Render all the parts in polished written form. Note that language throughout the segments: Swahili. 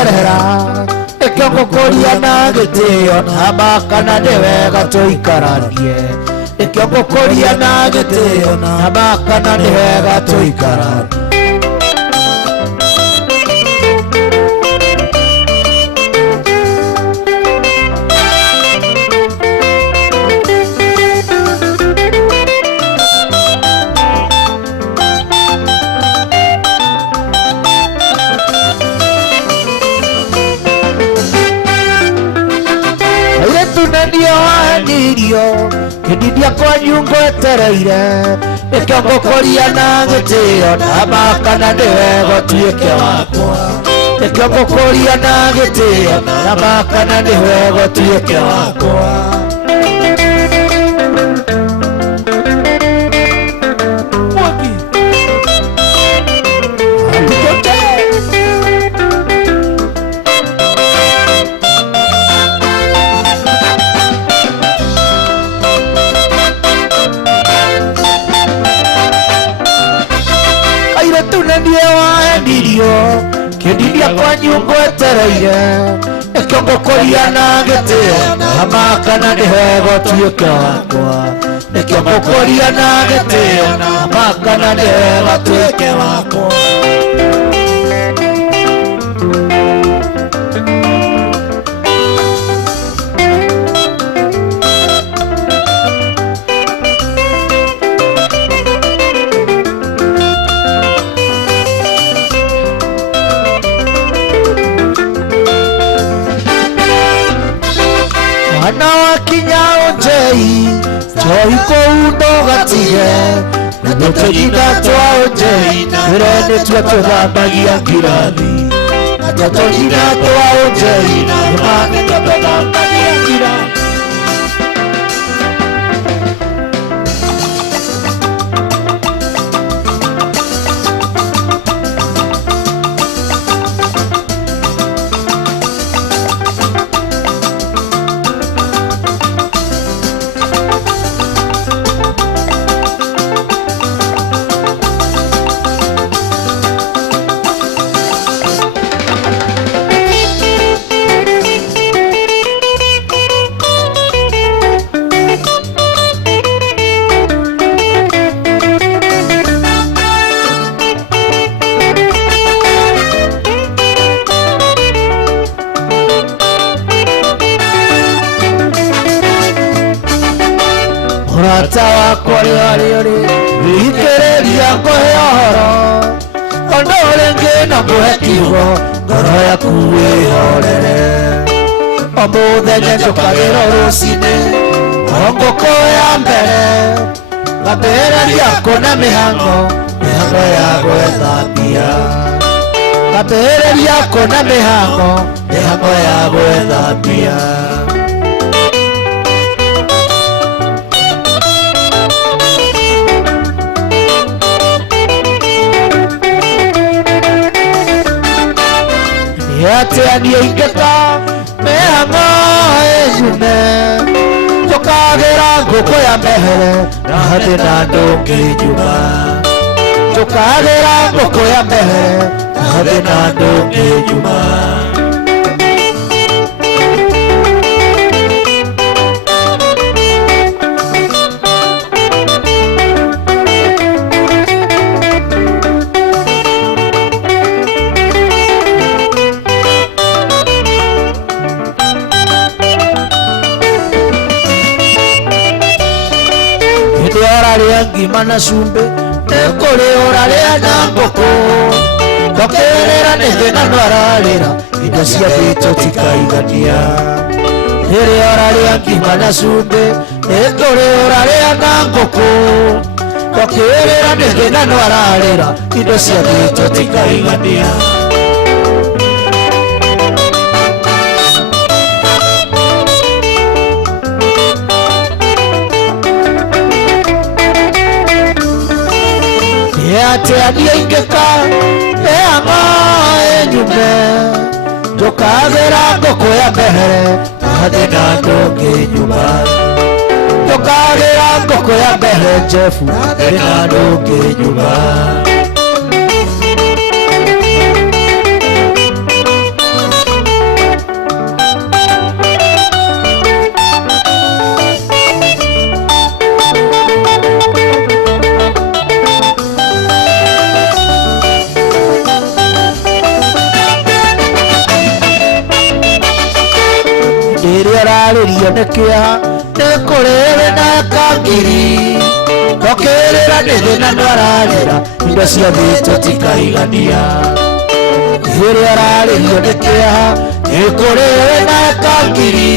kwegerera ikiongokoria na gitio na makana ni wega tuikaranie ikiongokoria na gitio na makana ni wega tuikaranie Kididia kwa nyungo etereire ikiongokoria na gitio na makana ni wega tuike wakwa ikiongokoria na gitio na makana ni wega tuike wakwa Kididia kwa nyungo etereire ikiongokoria na gitio na makana ni wega tuike wakwa ikiongokoria na gitio na makana ni wega tuike wakwa Joy koundo gatige Natotonyina twa ojei Nirene tuwa tuthambagia kirathi Natotonyina twa ojei Nimane tuwa tuthambagia kirathi Tawa kore waliori Wikereria kohe ohoro Ondo renge na kuhe kiugo Ngoro yaku wihorere Omuthenye njukagĩra rũcinĩ Ngũkũ ya mbere Ngambĩrĩria kũna mĩhango ya gwĩthambia Ngambĩrĩria kũna mĩhango ya gwĩthambia Yateanie ingeta mehanga ejume Tukagera ngũkũ ya mehere na hathi na ndũngĩ nyuma Tukagera ngũkũ ya mehere na hathi na ndũngĩ nyuma Ngima na cumbi ekũrĩ ũrarĩa na ngũkũ Tũkĩrĩra nĩ thĩna nũararĩra indo ciathĩ tũtikaigania Rĩrĩa ũrarĩa ngima na cumbi ekũrĩ ũrarĩa na ngũkũ Tũkĩrĩra nĩ thĩna nũararĩra indo ciathĩ tũtikaigania Yateanie ingeka mehanga enyume Tukagera ngũkũ ya mehere na hathi na ndũngĩ nyuma Tukagera ngũkũ ya mehere Jeff na hathi na ndũngĩ nyuma ararĩrio nĩ kĩeha nĩ kũrĩwe na kangiri okĩrĩra nĩ thĩna no ararĩra indo cia thĩ tũtikaigania rĩrĩa ararĩrio nĩ kĩeha nĩ kũrĩwe na kangiri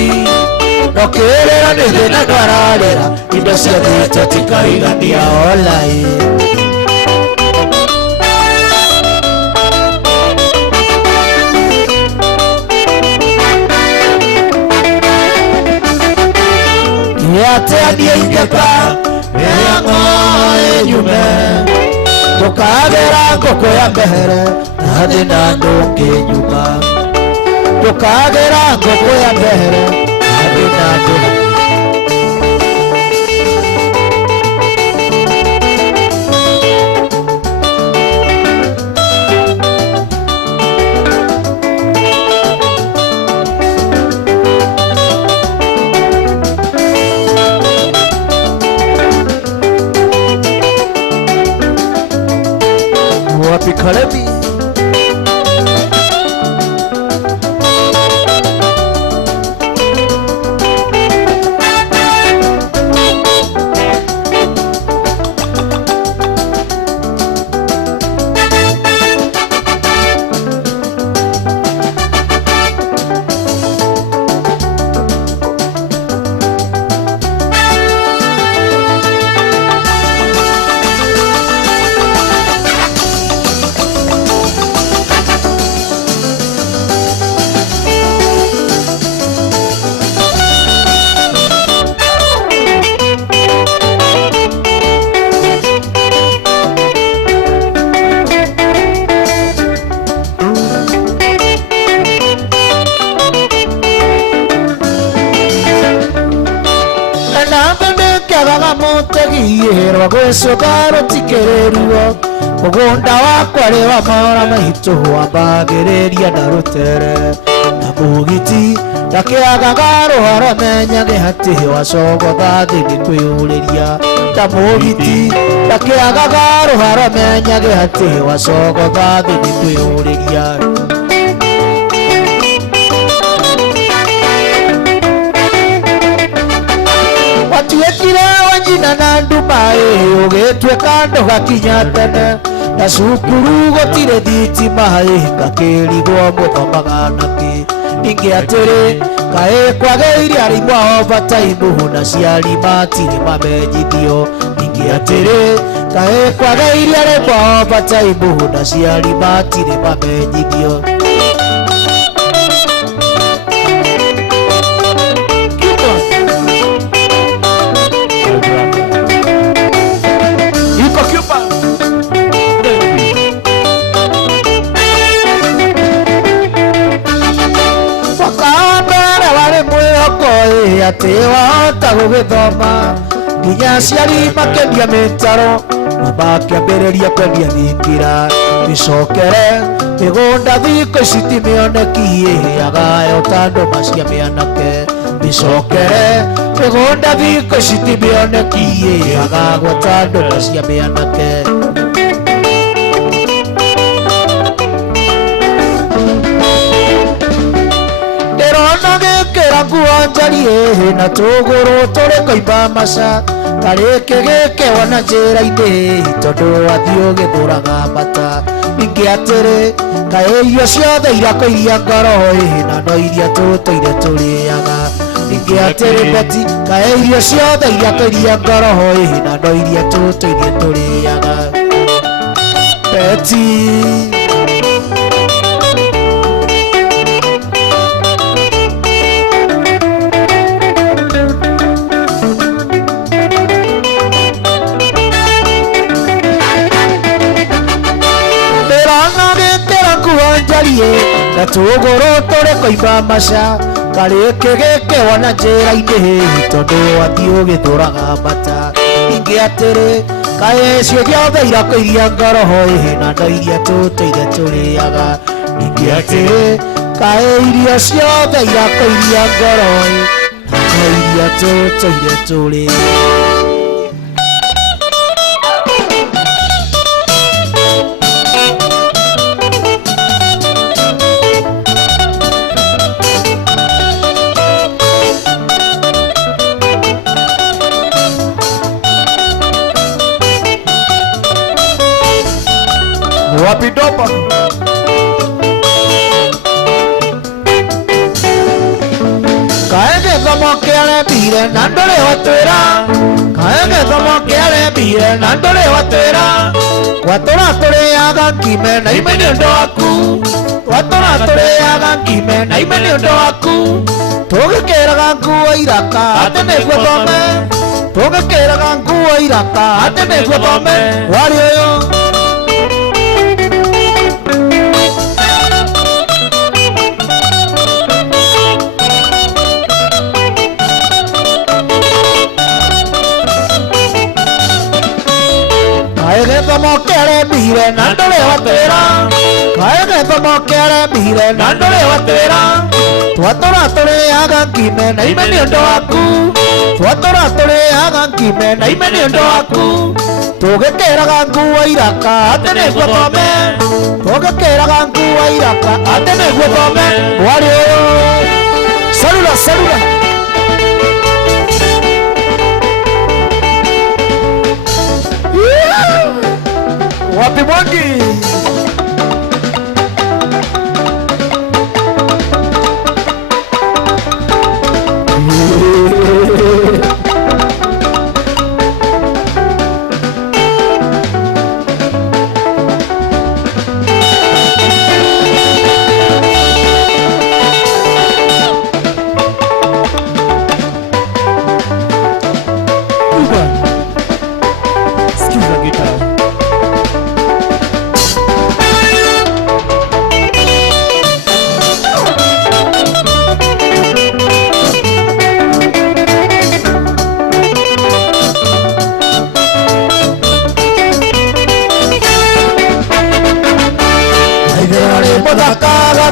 okĩrĩra nĩ thĩna no ararĩra indo cia thĩ tũtikaigania olai Yateanie ingeka Yango enyume Tukagera ngoko ya mbere Nathi na ndũngĩ nyuma Tukagera ngoko ya mbere Nathi na ndũngĩ Kalebi Tegihirwa gwecoka rũtikĩrĩruo mũgũnda wakwa rĩ wa mora maitũ wambagĩrĩria na rũtere na mũgiti ndakĩagaga rũhara menyage hatĩ wacogotha thĩ nĩ kwĩyũrĩria na mũgiti ndakĩagaga rũhara menyage hatĩ wacogotha thĩ nĩ kwĩyũrĩria watuĩkire wanyina na nduma ũgĩtuĩka ndũgakinya tene na cukuru gũtirĩ thitima ngakĩrigwo mũthomaga nakĩ ningĩ atĩrĩ kaĩ kwagĩire arimũ a overtime na ciari matirĩ mamenyithio ningĩ atĩrĩ kaĩ kwagĩire arimũ a overtime na ciari matirĩ mamenyithio atĩ wahota gũgĩthoma nginya aciari makĩendia mĩtaro na makĩambĩrĩria kwendia thimbira mĩcokere mĩgũnda thikũ ici ti mĩoneki agayo ta ndũma cia mĩanake mĩcokere mĩgũnda thikũ ici ti mĩoneki agagwo ta ndũma cia mĩanake nguo njariĩ na tũgũrũ tũrĩ kũimba maca karĩkĩ gĩkĩ wona njĩra-inĩ tondũ wathiĩ ũgĩthũraga mata ningĩ atĩrĩ kaĩ irio ciothe irakũiria ngoro na no iria tũtũire tũrĩaga ningĩ atĩrĩ beti kaĩ irio ciothe irakũiria ngoro na no iria tũtũire tũrĩaga beti na tũgũrũ tũrĩ kũimba maca karĩkĩ gĩkĩ wona njĩra-inĩ tondũ wathiĩ ũgĩthũraga mata ningĩ atĩrĩ kaĩ cio ciothe irakũiria ngoro na no iria tũtũire tũrĩaga ningĩ atĩrĩ kaĩ irio ciothe irakũiria ngoro na no iria tũtũire tũrĩaga wapidopa kaenge como kele bire nandole watera kaenge como kele bire nandole watera watora tore aga kime na imeni ndoaku watora tore aga kime na imeni ndoaku toge keraga nguo iraka atene gwethome toge keraga nguo iraka atene gwethome wari oyo kaege como kele bire nandole watera kaege como kele bire nandole watera watora tore aga kime na imeni ndoaku watora tore aga kime na imeni ndoaku toge keraga nguo iraka atene gwethome toge keraga nguo iraka atene gwethome wari oyo salula salula wapi Mwangi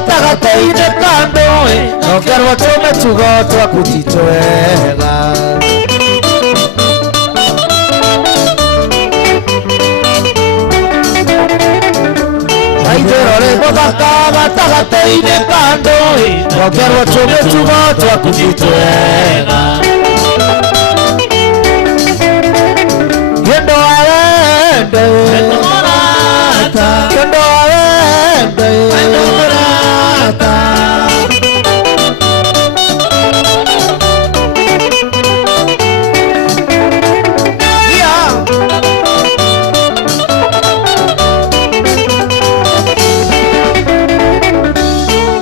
tagateine kando nokerwo tume tugo twaku titwega aithero ri muthaka gatagateine kando nokerwo tume tugo twaku titwega kendo arende kendo arende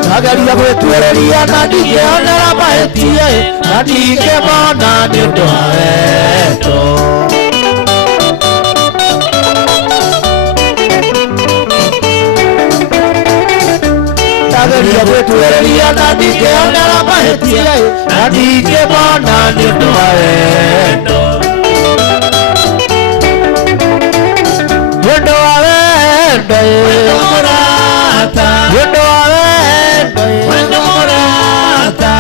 Nagaria gwetuereria na ndingĩonera mahĩtia na ndingĩmona nĩ ũndũ wa wendo Nagaria gwetuereria na ndingĩonera mahĩtia na ndingĩmona nĩ ũndũ wa wendo wendo wa wendo wendo mũrata wendo wa wendo wendo mũrata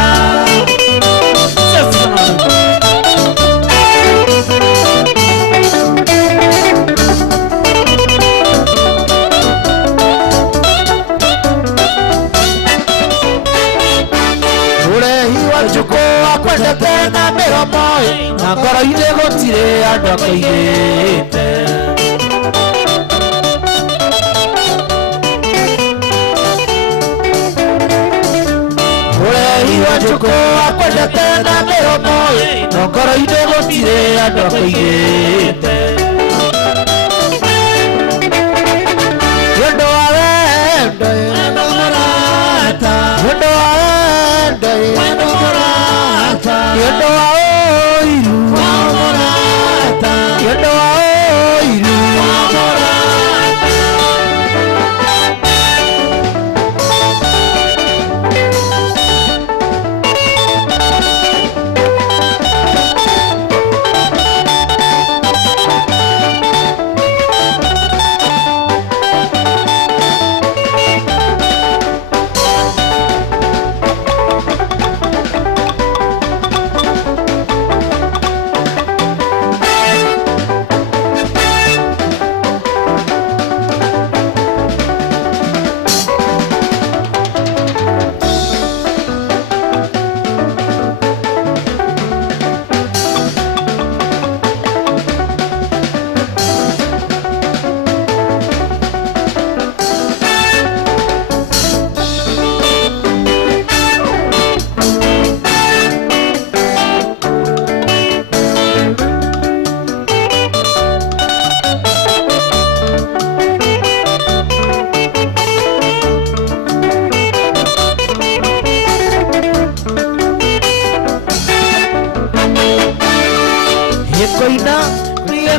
ũrehi wa njũkũ akwendete na mĩromo na ngoro-inĩ gũtirĩ andũ akũigĩte Njũkũ akwendete na mĩromo no ngoro-inĩ gũtirĩ andũ akũigĩte wendo wa wendo wendo mũrata wendo wa wendo wendo mũrata wendo wa ũiru wa mũrata wendo wa ũiru wa mũrata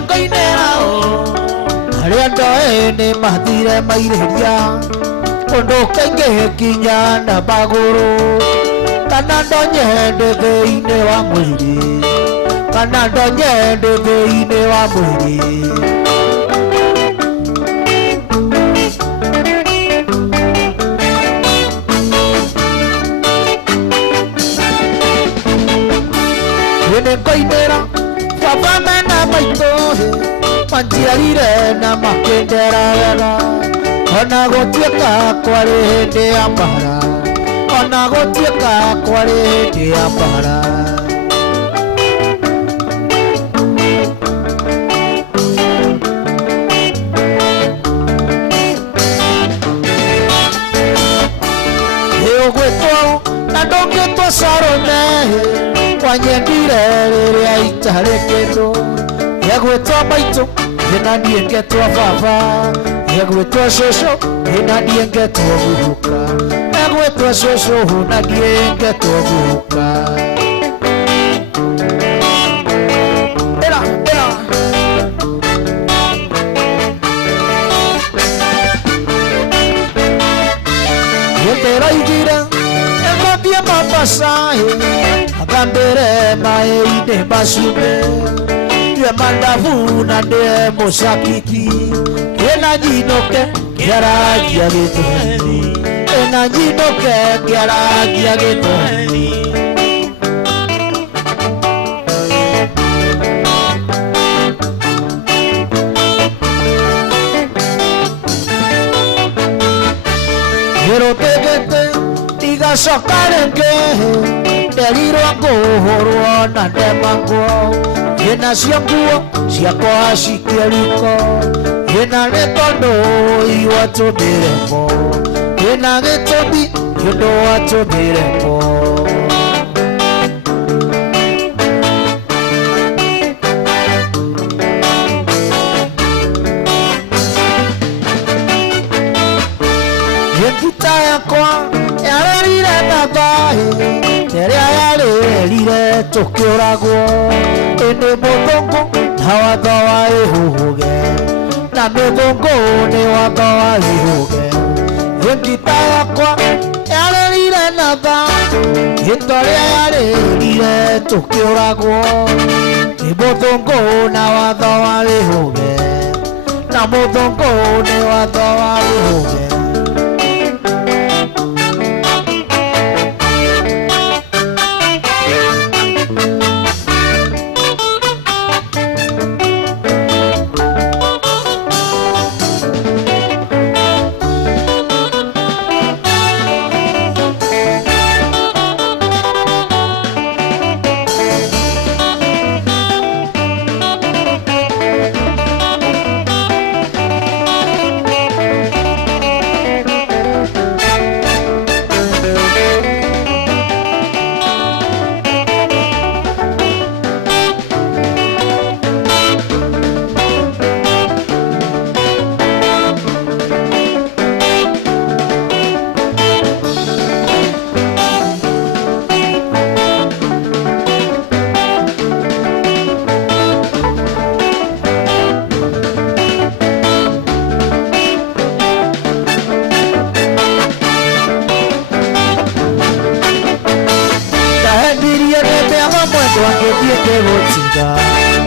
koinera Ariando ene mahdire maireria Kondo kenge kinya na bagoro Kanando nyende theine wa mwiri Kanando nyende theine wa mwiri Ene koinera Papa mena maitohe Manjiarire na makendera wega Ona gũtuĩka kwarĩ hĩndĩ ya mbara Ona gũtuĩka kwarĩ hĩndĩ ya mbara Nĩũgwĩtwo na ndũngĩtwo Salome Wanyendire rĩrĩa itarĩ kĩndũ Nĩagwĩtwo maitũ na niĩ ngetwo baba Nĩagwĩtwo cũcũ na niĩ ngetwo guka Nĩagwĩtwo cũcũ na niĩ ngetwo guka Nĩndĩraigire nĩgũthiĩ Mombasa Agambĩre maĩ-inĩ macume Mandavu na ndie musakiki Ena njinoke kiaragia gĩthweri Ena njinoke kiaragia gĩthweri Nĩrũtegete igacoka rĩngĩ Nderirwo ngũhũrwo na ndemangwo Hena cia nguo ciakwa cikĩriko Hena nĩ tondũ iwatũmĩre mo Hena gĩtũmi nĩũndũ watũmĩre mo Ngita yakwa yarerire na thahĩ Rĩrĩa yarĩrire tũkĩũragwo Ĩnĩ mũthũngũ na watho wa ihũge Na mĩthũngũ nĩ watho wa ihũge Ngita yakwa yarerire na tha Gĩto rĩa yarĩrire tũkĩũragwo Nĩ mũthũngũ na watho wa ihũge Na mũthũngũ nĩ watho wa ihũge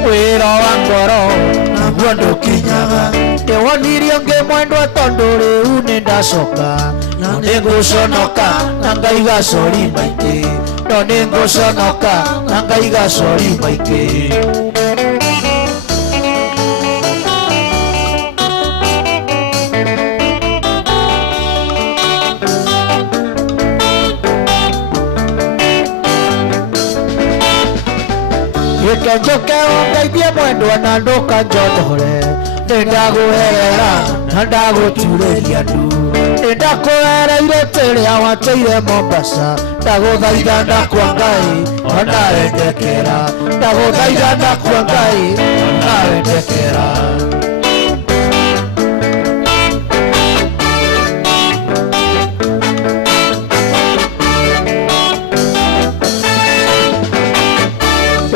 Wĩra wa ngoro naguo ndũkinyaga Ndĩwonirio ngĩmwendwo tondũ rĩu nĩndacoka No nĩngũconoka na ngaiga cori maingĩ No nĩngũconoka na ngaiga cori maingĩ Njoke ongeithie mwendwa na ndũkanjondore Nĩndagũherera na ndagũturĩria ndu Nĩndakũhereire rĩrĩa wateire Mombasa Ndagũthaitha ndakwa Ngai onawe ndekera Ndagũthaitha ndakwa Ngai onawe ndekera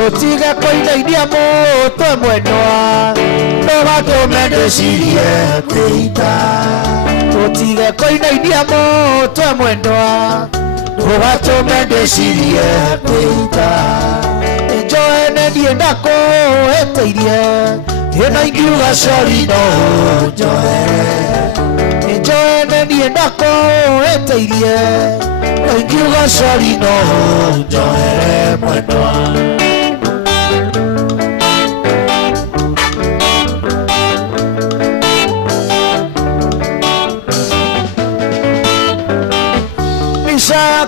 Ndũtige kũinainia mũtwe mwendwa ndũgatũme ndĩcirie kwĩita Ndũtige kũinainia mũtwe mwendwa ndũgatũme ndĩcirie kwĩita Njoe nĩniĩ ndakũhĩtĩirie ĩno ingiuga sorry no njoere Njoe nĩniĩ ndakũhĩtĩirie ĩno ingiuga sorry no njoere mwendwa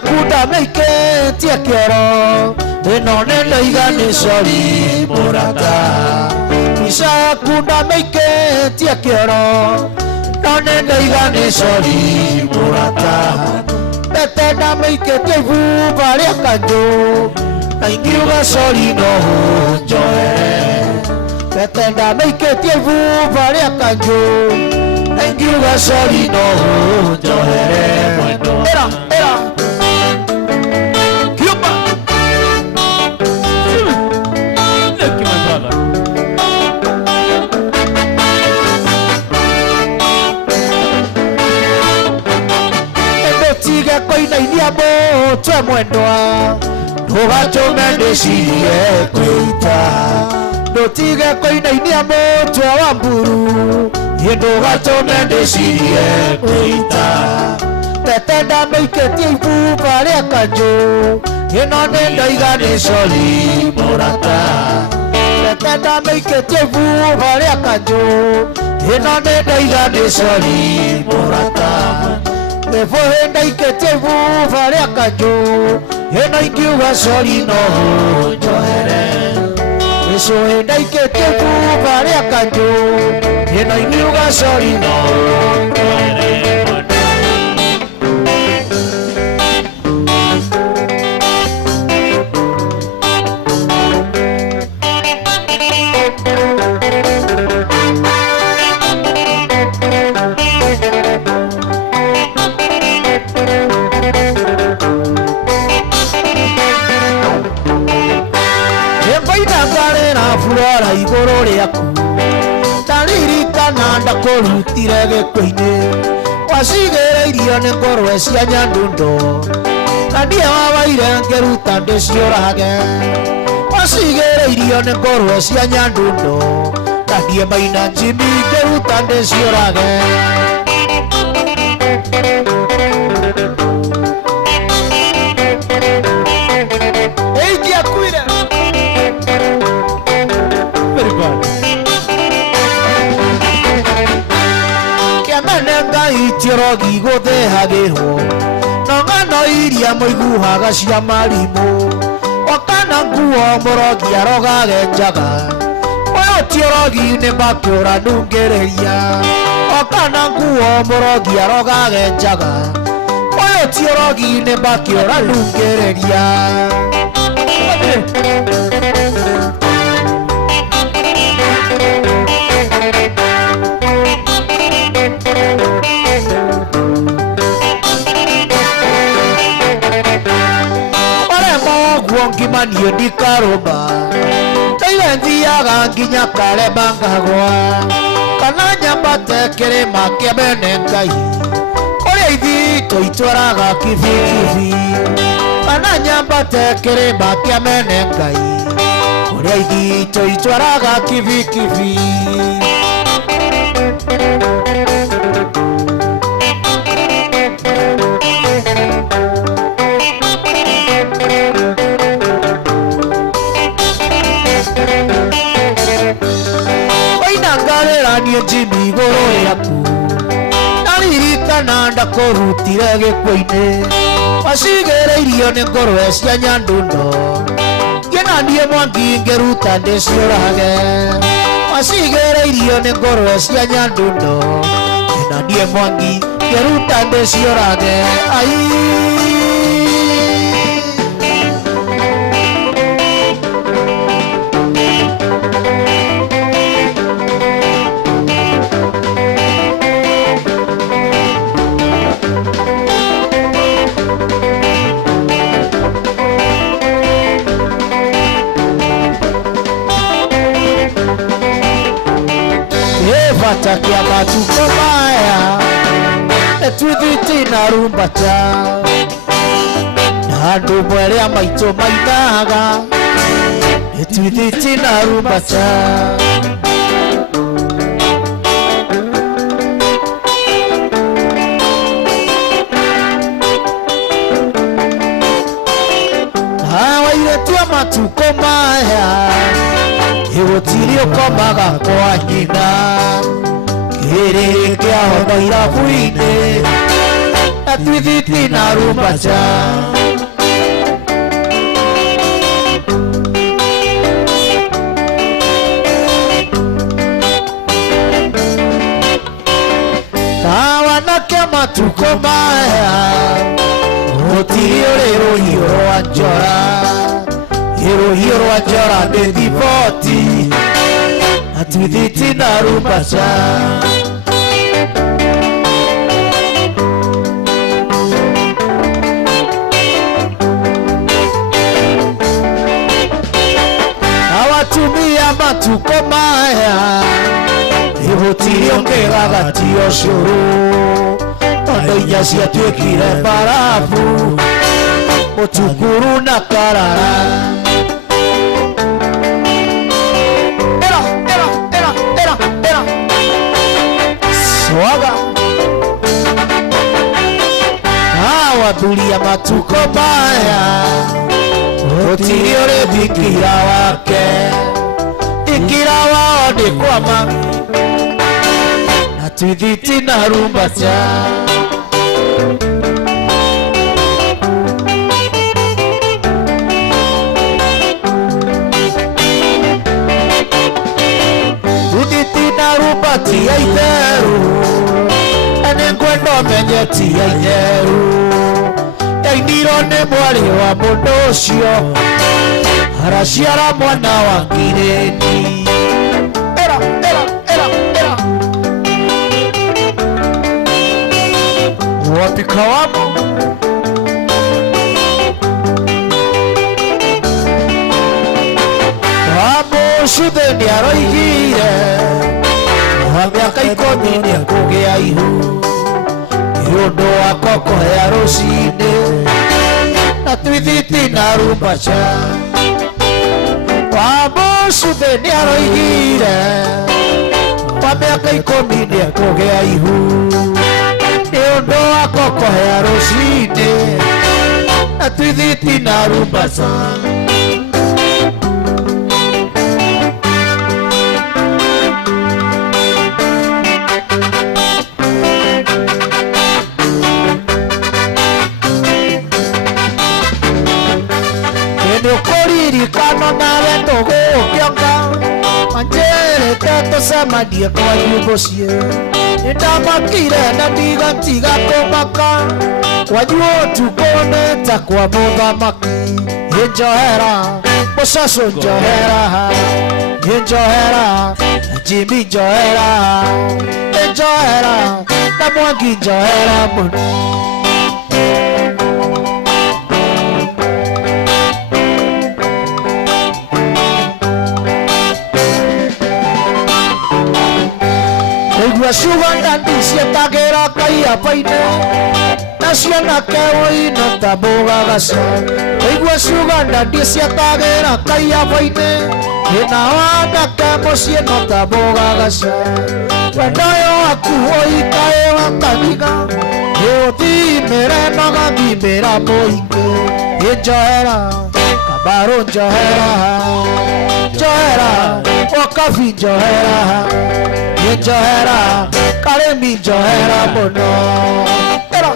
Kunda meiketie kĩoro ĩno nĩ ndauga nĩ sorry mũrata Mbica kunda meiketie kĩoro no nĩ ndauga nĩ sorry mũrata Mbete ndameikĩtie ibuba rĩa kanjũ na ingiuga sorry no njoere Mbete ndameikĩtie ibuba rĩa kanjũ na ingiuga sorry no njoere Era Kũinainia mũtwe mwendwa ndũgatũme ndĩcirie kwĩita Ndũtige kũinainia mũtwe wa mburu ndũgatũme ndĩcirie kwĩita Mbete ndameikĩtie ibuba rĩa kanjũ ĩno nĩ ndauga nĩ sorry mũrata Mbete ndameikĩtie ibuba rĩa kanjũ ĩno nĩ ndauga nĩ sorry mũrata Nĩbũhĩ ndaikĩtie ibuba rĩa kanjũ ĩno ingiuga sorry no njoere Nĩcũĩ ndaikĩtie ibuba rĩa kanjũ ĩno ingiuga sorry no njoere Igũrũ rĩaku ndaririkana ndakũrutire gĩkũ-inĩ wacigĩrĩirio nĩ ngũrwe cia Nyandundo na ndiĩ wawaire ngĩruta ndĩciũrage wacigĩrĩirio nĩ ngũrwe cia Nyandundo na ndiĩ Maina Jimmy ngĩruta ndĩciũrage Tirogi gũthĩhagĩrwo no ng'ano iria mũiguaga cia marimũ okana nguo mũrogi arogage njaga ũyũ tirogi nĩ makĩũra ndungĩrĩria okana nguo mũrogi arogage njaga ũyũ tirogi nĩ makĩũra ndungĩrĩria Ngimanio ndikarũma ndaire thiaga nginya Karema ngagwa kana nyambate kĩrĩma kĩa Menengai kũrĩa ithitũ itwaraga kibikibi kana nyambate kĩrĩma kĩa Menengai kũrĩa ithitũ itwaraga kibikibi Niĩ Jimmy igũrũ rĩaku ndaririkana ndakũrutire gĩkũ-inĩ wacigĩrĩirio nĩ ngũrwe cia Nyandundo ngĩna niĩ Mwangi ngĩruta ndĩciũrage wacigĩrĩirio nĩ ngũrwe cia Nyandundo ngĩna niĩ Mwangi ngĩruta ndĩciũrage watakia matuko maya etwithiti na rumbata na andu mwere amaito mainaga etwithiti na rumbata matuko maya igutiri ukomaga kwa nyina kiriri kia hono irabu-ini etwithiti na rumbata na wanake matuko maya gutiri uri ruhiũ rwa njora hiyo rwa njora nĩ thiboti na twithiti na rumbata na watumia matuko maya ihutiri ongegagati ũcũrũ tondũ inya ciatuĩkire mbarabu mũtukuru na karara swaga wathuri ya matuko maya gutiri uri thikira wake thikira wao ni kwama na twithiti na rumbata ti ya itheru ene ngwendo menye ti ya itheru yainiro nĩ mwarĩ wa mũndũ ũcio araciara mwana wa ngirĩndi wapika wamo wamũcuthe nĩ aroigire miaka 10 nĩ ekũgĩa ihu nĩ ũndũ wa kũhĩa rũcinĩ na twithiti na rumbata wamũcuthe nĩ aroigire wa miaka 10 nĩ ekũgĩa ihu nĩ ũndũ wa kũhĩa rũcinĩ na twithiti na rumbata kano na wendo gũkĩonga manjĩrĩte tũcemanie kwa nyũmba cie nĩndamakire na ndigatiga kũmaka kwanyu ũtukũ nĩ ta kwa mũthamaki njohera mũcacũ njohera njohera Jimmy njohera njohera na Mwangi njohera mũno Sugar and this yetagera kaya paine Naciona kewo ino taboga gasa Igwa sugar and this yetagera kaya paine Ina wanda kemo sieno taboga gasa Wendoyo akuho ikae wakaniga Eo di mere noga di mera boike Enjohera Kabaro njohera Njohera Wakafi njohera Njohera, Karemi njohera mũno Era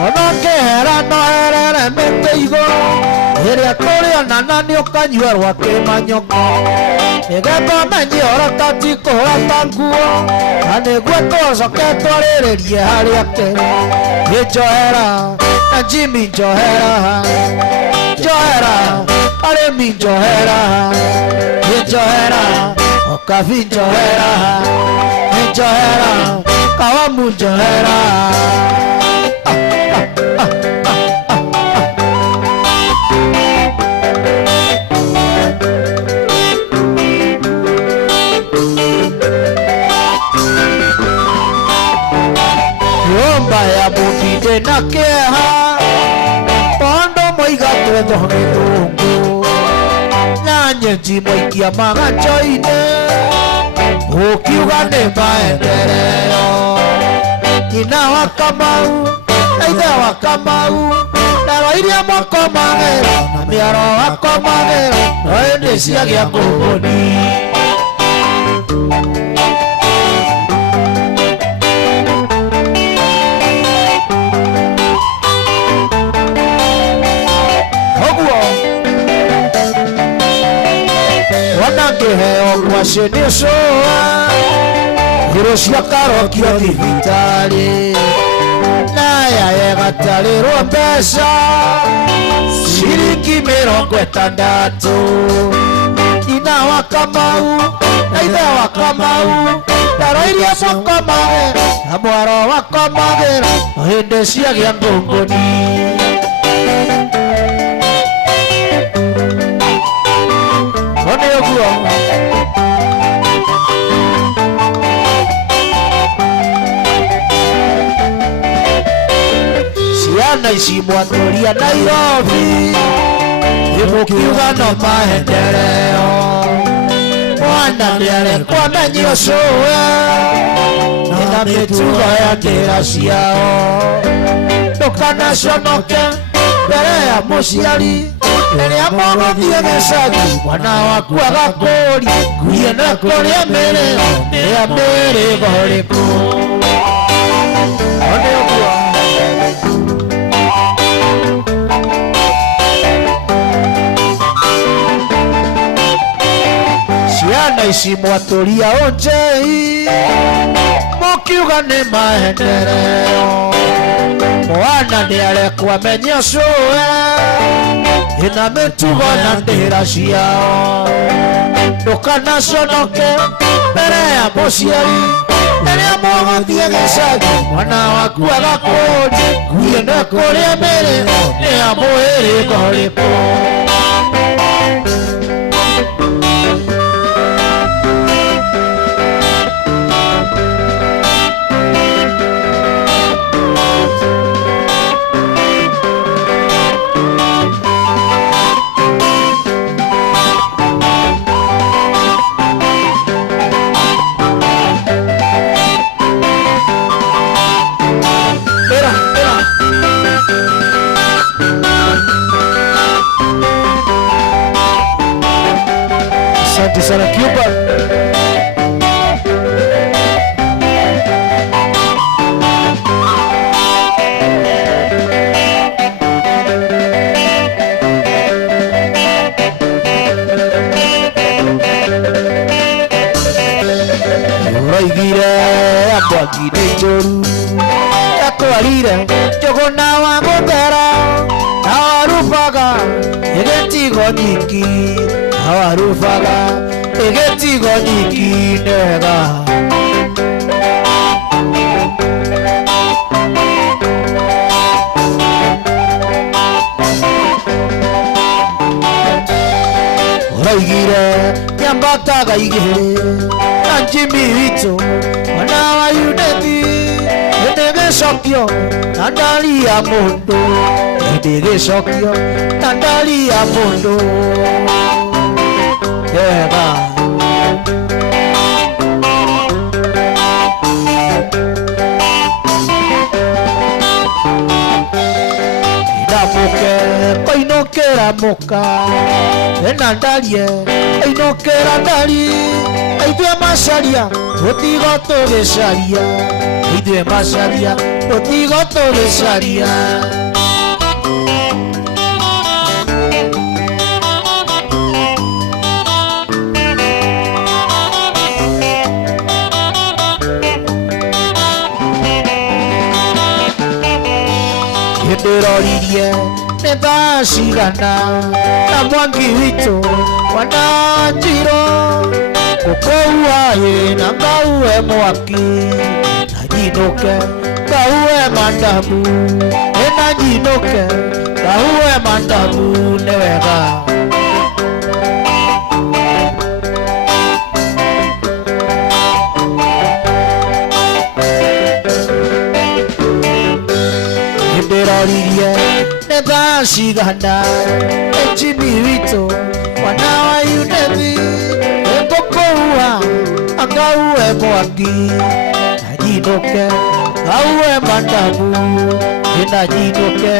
Ona kehera no herere mete igũrũ Ĩrĩa tũrĩona na nĩ ũkanyua rwa kĩmanyoko Nĩgetha menye ũrata ti kũhata nguo Na nĩguo tũcoke twarĩrĩrie harĩa kĩrĩ Nĩ njohera na Jimmy njohera Njohera Arĩmi njohera Nĩ njohera okavinjohera njohera kawamunjohera ya bundide na keha pondo moiga twetho githungu na nyenji moikia magachoine ukiuga ni maendeleo ina wa Kamau na ithe wa Kamau ndaro iria mokomagĩra na mĩaro wakomagĩra no hĩndĩ ciagĩa ngũngũni heo kwashe nĩ cũa thirũ cia karokio thibitarĩ naya yegatarĩrwo mbeca ciringi 60 ina wa Kamau na ithe wa Kamau ndaro iria mokomagĩra na mwaro wakomagĩra hĩndĩ ciagĩa ngũngũni one ũguo ciana ici mwatũria Nairobi ĩmũkiuga no maendeleo mwana nĩarekwo amenye ũcũwe ĩna mĩtugo ya ndĩra ciao ndũkanaconoke mbere ya mũciari rĩrĩa mũgũthiĩ gĩcagi mwana waku agakũũria ngurie na kũrĩa mĩrĩgo nĩya mĩrĩgo rĩkũ one ũguo ciana ici mwatũria ũnjei mũkiuga nĩ maendeleo mwana nĩarekwo amenye ũcũwe ĩna mĩtugo na ndĩra ciao ndũkanaconoke mbere ya mũciari rĩrĩa mũgũthiĩ gĩcagi mwana waku agakũũria ngurie na kũrĩa mĩrĩgo nĩya mũhĩrĩgo rĩkũ sana Cuba Uraigire abwagire njoru yakwarire njogona wa mũthera na warubaga igĩtigo nyingĩ awarufaga egetigo nyikinega uraigire nyambataga igĩrĩ na Jimmy witũ mwana wa Unity hĩndĩ gĩcokio na ndari ya mũndũ hĩndĩ gĩcokio na ndari ya mũndũ Eva Idamuke koinokera moka ena ndarie ainokera ndari aithwe macaria tũtigo tũgĩcaria aithwe macaria tũtigo tũgĩcaria ndĩroririe nĩ thaa cigana na Mwangi witũ mwana Njirũ Kukuwaye na ngauwe mwaki na jinuke ngauwe mandamu na jinuke ngauwe mandamu ni wega ndiroririe nĩ thaa cigana Jimmy witũ mwana wa Yunethi ngũkũua ngauwe mwaki na jinuke ngauwe mandamu na jinuke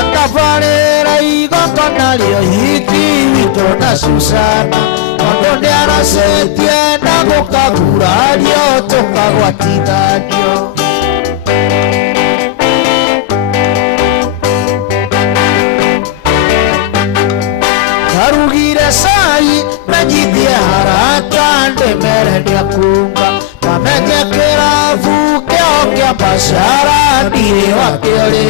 Akavarera igongona rĩa hiki witũ na Susana Mũndũ nĩaracenjia na gũkagurario tũkagwatithanio Ndarugire cai menyithie haraka ndĩmere ndĩakunga Wamenye kĩrabu kĩao kĩa Mbacara ndirĩ wakĩorĩ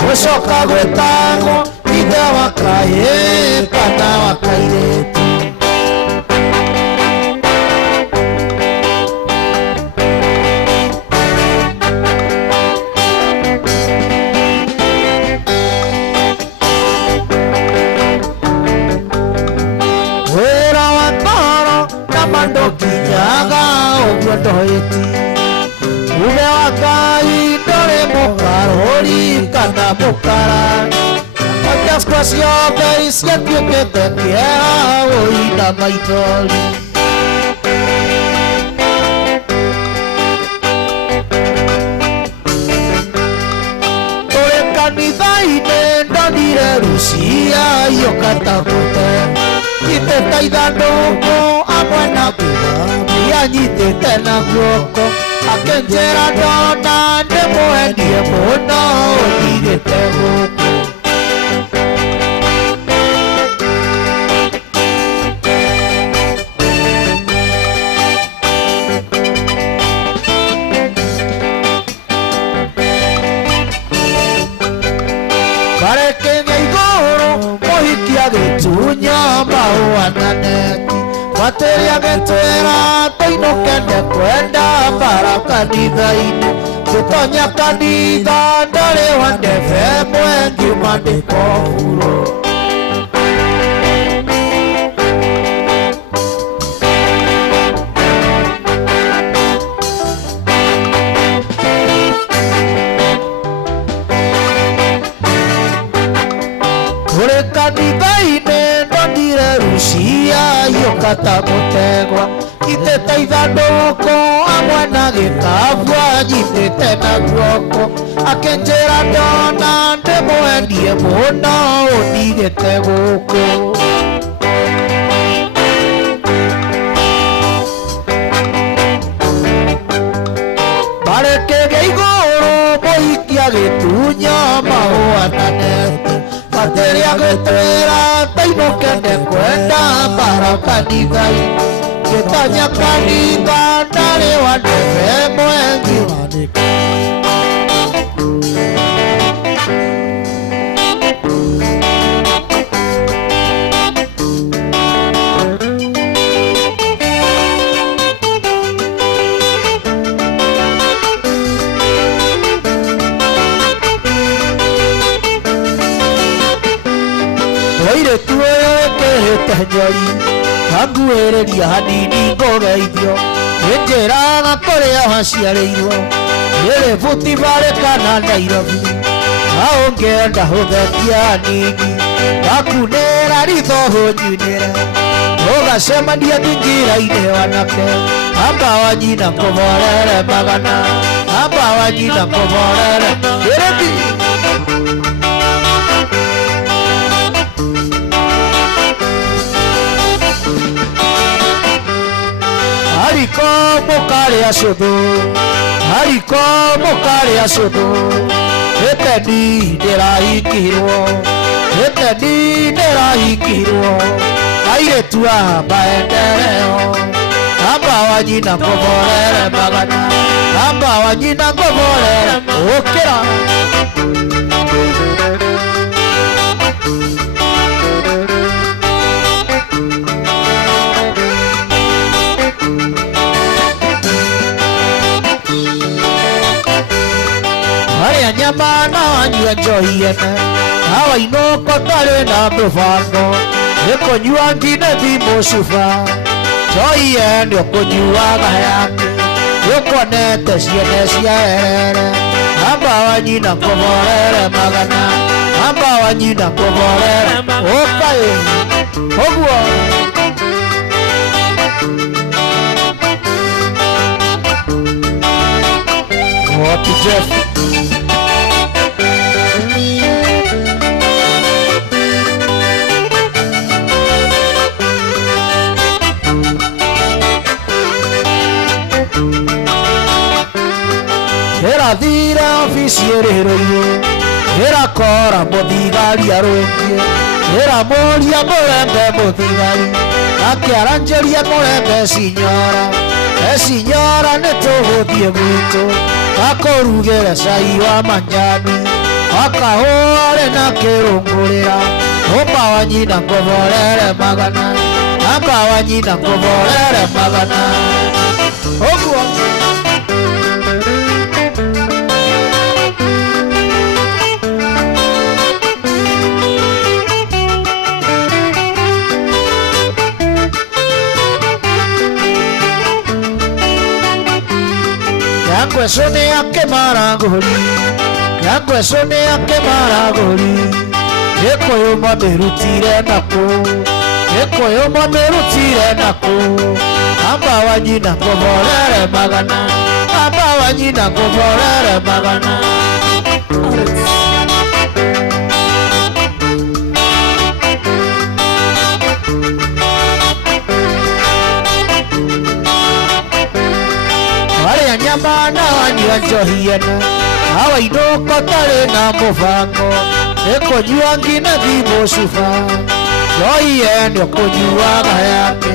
Gũcoka gwĩtagwo ithe wa Kaĩ kana wa Kairĩtu Wĩra wa toro na mandũkinyaga ũguo ndoĩti Ume wa Ngai ndũrĩ mũkarũri kana mũkara Ojaskwa ciothe ciatuĩkĩte kĩeha wũina maithori Tũrĩ kanitha-inĩ ndonire Rucia yũkatagũte Nyitĩte ithandũkũ amwe na kĩgami anyitĩte na guoko Akĩnjĩra ndona ndĩmwendie mũno ũtigĩte gũkũ Barekenge igũrũ mũhiki agĩtunya mahũa na neti Matĩri agĩtwĩra tũinũkene kwenda mbara kanitha-inĩ Gũtonya kanitha ndarĩ wa ndebe ĩmwe ngiuma ndĩkoburo Kũrĩ kanitha-inĩ ndonire Rucia yũkata mũtegwa Nyitĩte ithandũkũ amwe na gĩkabu anyitĩte na guoko Akĩnjĩra ndona ndĩmwendie mũno ũndigĩte gũkũ Barekenge igũrũ mũhiki agĩtunya mahũa na neti Matĩri agĩtwĩra tũinũkene kwenda mbara kanitha-inĩ Gũtonya kanitha ndarĩ wa ndebe ĩmwe ngiuma Mũirĩtu ũyũ wĩkĩrĩte nyori Anguhĩrĩria hanini ngũgeithio Nĩnjĩraga kũrĩa waciarĩirwo Nĩrĩ buti barĩ kana Nairobi Na ũngĩenda ũthetia hanini Gakunĩra ritho hũnyunĩre Ũgacemania njĩra-inĩ wanake Amba wanyina kũborere magana Amba wanyina kũborere Ĩrĩthi Hariko mũkarĩa cũthũ Eteni ndirahingirwo Eteni ndirahingirwo airetu amba endereo amba wanyina ngũborere magana amba wanyina ngũborere ũkĩra harĩa nyama na wanyua njohi ene hawa inũko tarĩ na mũbango nĩkũnyua nginya thimũ cuba njohi ene ũkũnyuaga yake nĩũkuonete ciene ciarere amba wanyina ngũborere magana amba wanyina ngũborere ũkaĩ ũguo Mwati Jeff Hera thira ofisi ĩrĩhĩrĩirwo hera kora mũthigari arũngie hera mũria mũrembe mũthigari akĩaranjĩria mũrembe Sinyora nĩtũgũthiĩ gwitũ akũrugĩre cai wa manjani akahũre na kĩrũngũrĩra amba wanyina ngũborere magana amba wanyina ngũborere magana ũguo Yangweso nĩ akĩmara ngũri Yangweso nĩ akĩmara ngũri Gĩkũyũ mamĩrutire nakũ Gĩkũyũ mamĩrutire nakũ amba wanyina ngũborere magana amba wanyina ngũborere magana nyama na wanyua njohi ene hawa inũko tarĩ na mũbango nĩkũnyua nginya thimũ cuba njohi ene ũkũnyuaga yake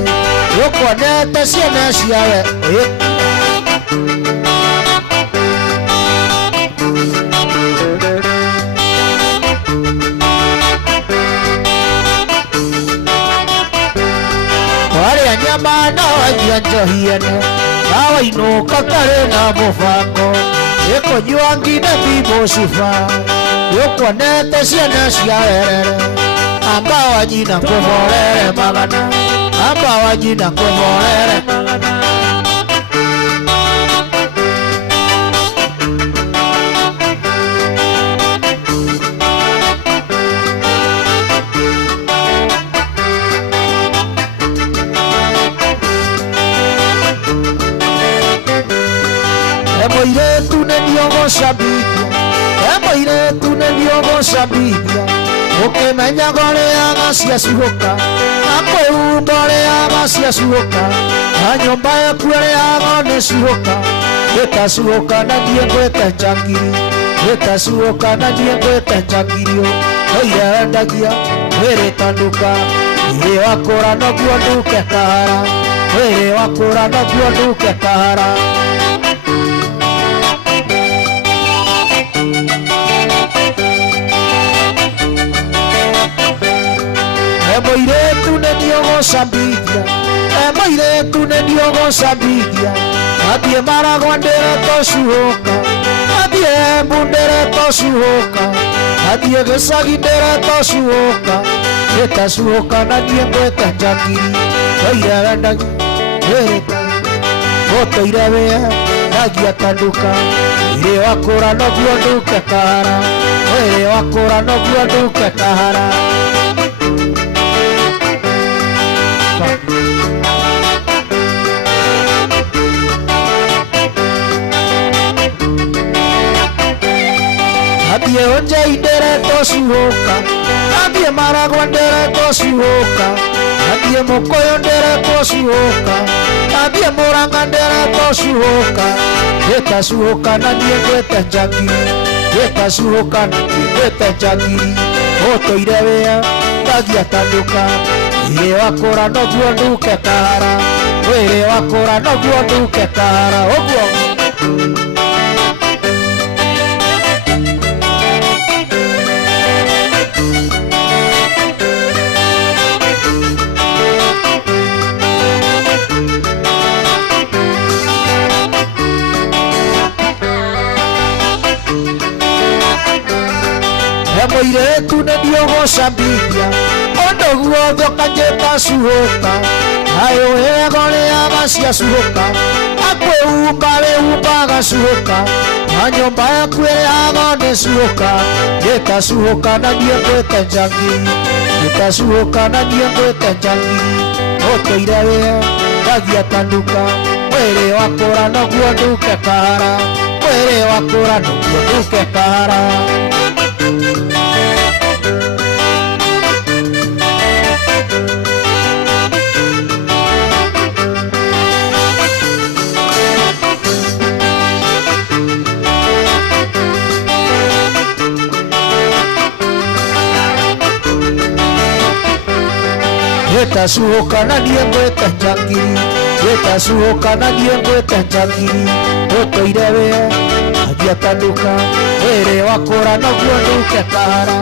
nĩũkuonete ciene ciawe warĩa nyama na wanyua njohi ene hawa inũko tarĩ na mũbango nĩkũnyua nginya thimũ cuba nĩũkuonete ciene ciarerere amba wanyina ngũborere magana amba wanyina ngũborere magana Emoiretu nĩniũgũcambithia Emoiretu nĩniũgũcambithia ũkĩmenyaga ũrĩa ciacuhũka na kwĩhumba ũrĩa ciacuhũka na nyũmba yaku ĩrĩagwo nĩcuhũka gĩtacuhũka na niĩ ngwĩte njangiri gĩtacuhũka na niĩ ngwĩte njangiri ũire wendagia wĩrĩta nduka ĩrĩ wakũra noguo nduke kahara ĩrĩ wakũra noguo nduke kahara Emoiretu nĩniũgũcambithia Emoiretu nĩniũgũcambithia athiĩ Maragwa ndĩretocuhũka athiĩ Embu ndĩretocuhũka athiĩ Gĩcagi ndĩretocuhũka gĩtacuhũka na niĩ ngwĩte njangiri ũire wendagia wĩrĩta ũtũire wĩyendagia ta nduka ĩrĩ wakũra noguo nduke kahara ĩrĩ wakũra noguo nduke kahara athiĩ Ũnjai ndĩretocuhũka athiĩ Maragwa ndĩretocuhũka athiĩ Mũkũyũ ndĩretocuhũka athiĩ Mũrang'a ndĩretocuhũka gĩtacuhũka na niĩ ngwĩte njangiri Gĩtacuhũka nĩgwĩte njangiri ũtũire wĩa ndangĩatanduka mwĩrĩ wakũra noguo nduke kahara mwĩrĩ wakũra noguo nduke kahara ũguo Mũirĩtu nĩndiũgũcambithia ũndũ guothe ũkanjĩtacuhũka nayo ĩgo rĩaga ciacuhũka akwĩhumba wĩhumbaga cuhũka na nyũmba yaku ĩrĩago nĩcuhũka gĩtacuhũka na niĩ ngwĩte njangiri gĩtacuhũka na niĩ ngwĩte njangiri ũtũire wĩa ndangĩatanduka mwĩrĩ wakũra noguo nduke kahara mwĩrĩ wakũra noguo nduke kahara Gĩtacuhũka na niĩ ngwĩte njangiri gĩtacuhũka na niĩ ngwĩte njangiri ũtũire wĩa ndangĩatanduka mwĩrĩ wakũra noguo nduke kahara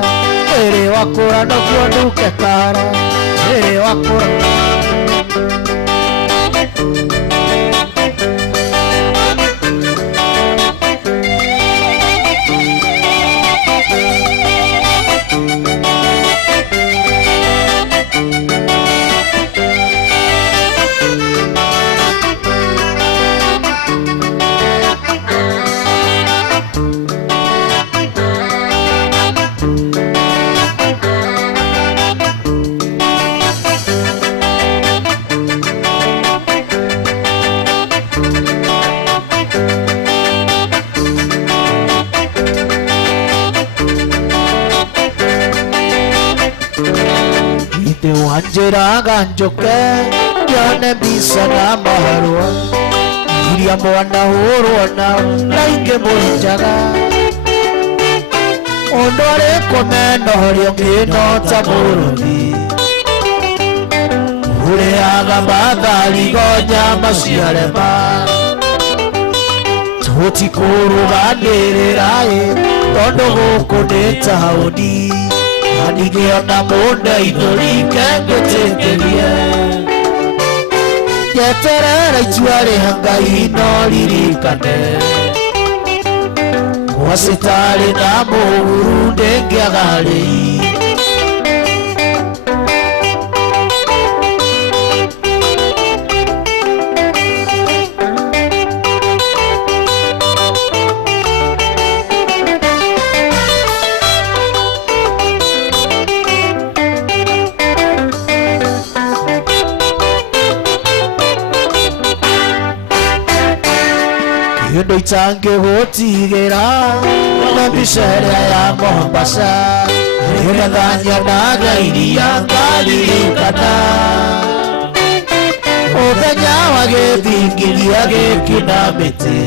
mwĩrĩ wakũra noguo nduke kahara mwĩrĩ wakũra wanjĩraga njũke nyone mbica na maharũa iria mwanahũrwo nao na ingĩ mũrinjaga ũndũ ũrĩkũ menorio ngĩnota mũrũthi ũrĩaga matharigo nyama ciarema tũtikũrũganĩrĩra tondũ gũkũ nĩ taũni ningĩona mũndũ ithũrike ngũtĩkĩrie njeterera itua rĩa Ngai no ririkane gwacĩ tarĩ na mũhuru ndĩngĩaga rĩi Kĩndũ itangĩgũtigĩra na mbica ĩrĩa ya Mombasa nĩgetha nyonaga iria ngaririkana mũthenya wa gĩthingithia gĩkĩ na mĩtĩ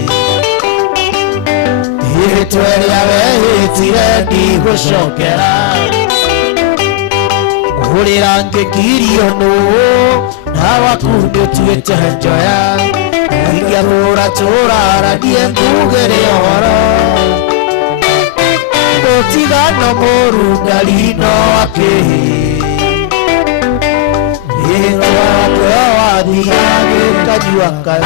ihĩtwa rĩa wehĩtire ndigũcokera kũrĩra ngĩkirio nũũ na waku nĩũtuĩte njoya ingĩagũra tũraragie ngugĩre ũhoro gũtigana mũrungari no akĩhĩ wĩrwo wathiage kanyua kaĩ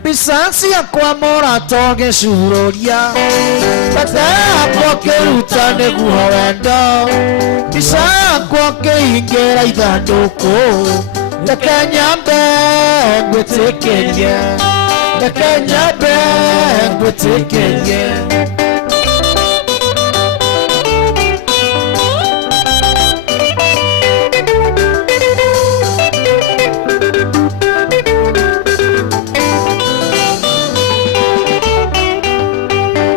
mbica ciakwa mũrata ũgĩcurũria bata yakwa ũkĩruta nĩguo wendo mbica yakwa ũkĩhingĩra ithandũkũ reke nyambe ngwĩtĩkĩrie reke nyambe ngwĩtĩkĩrie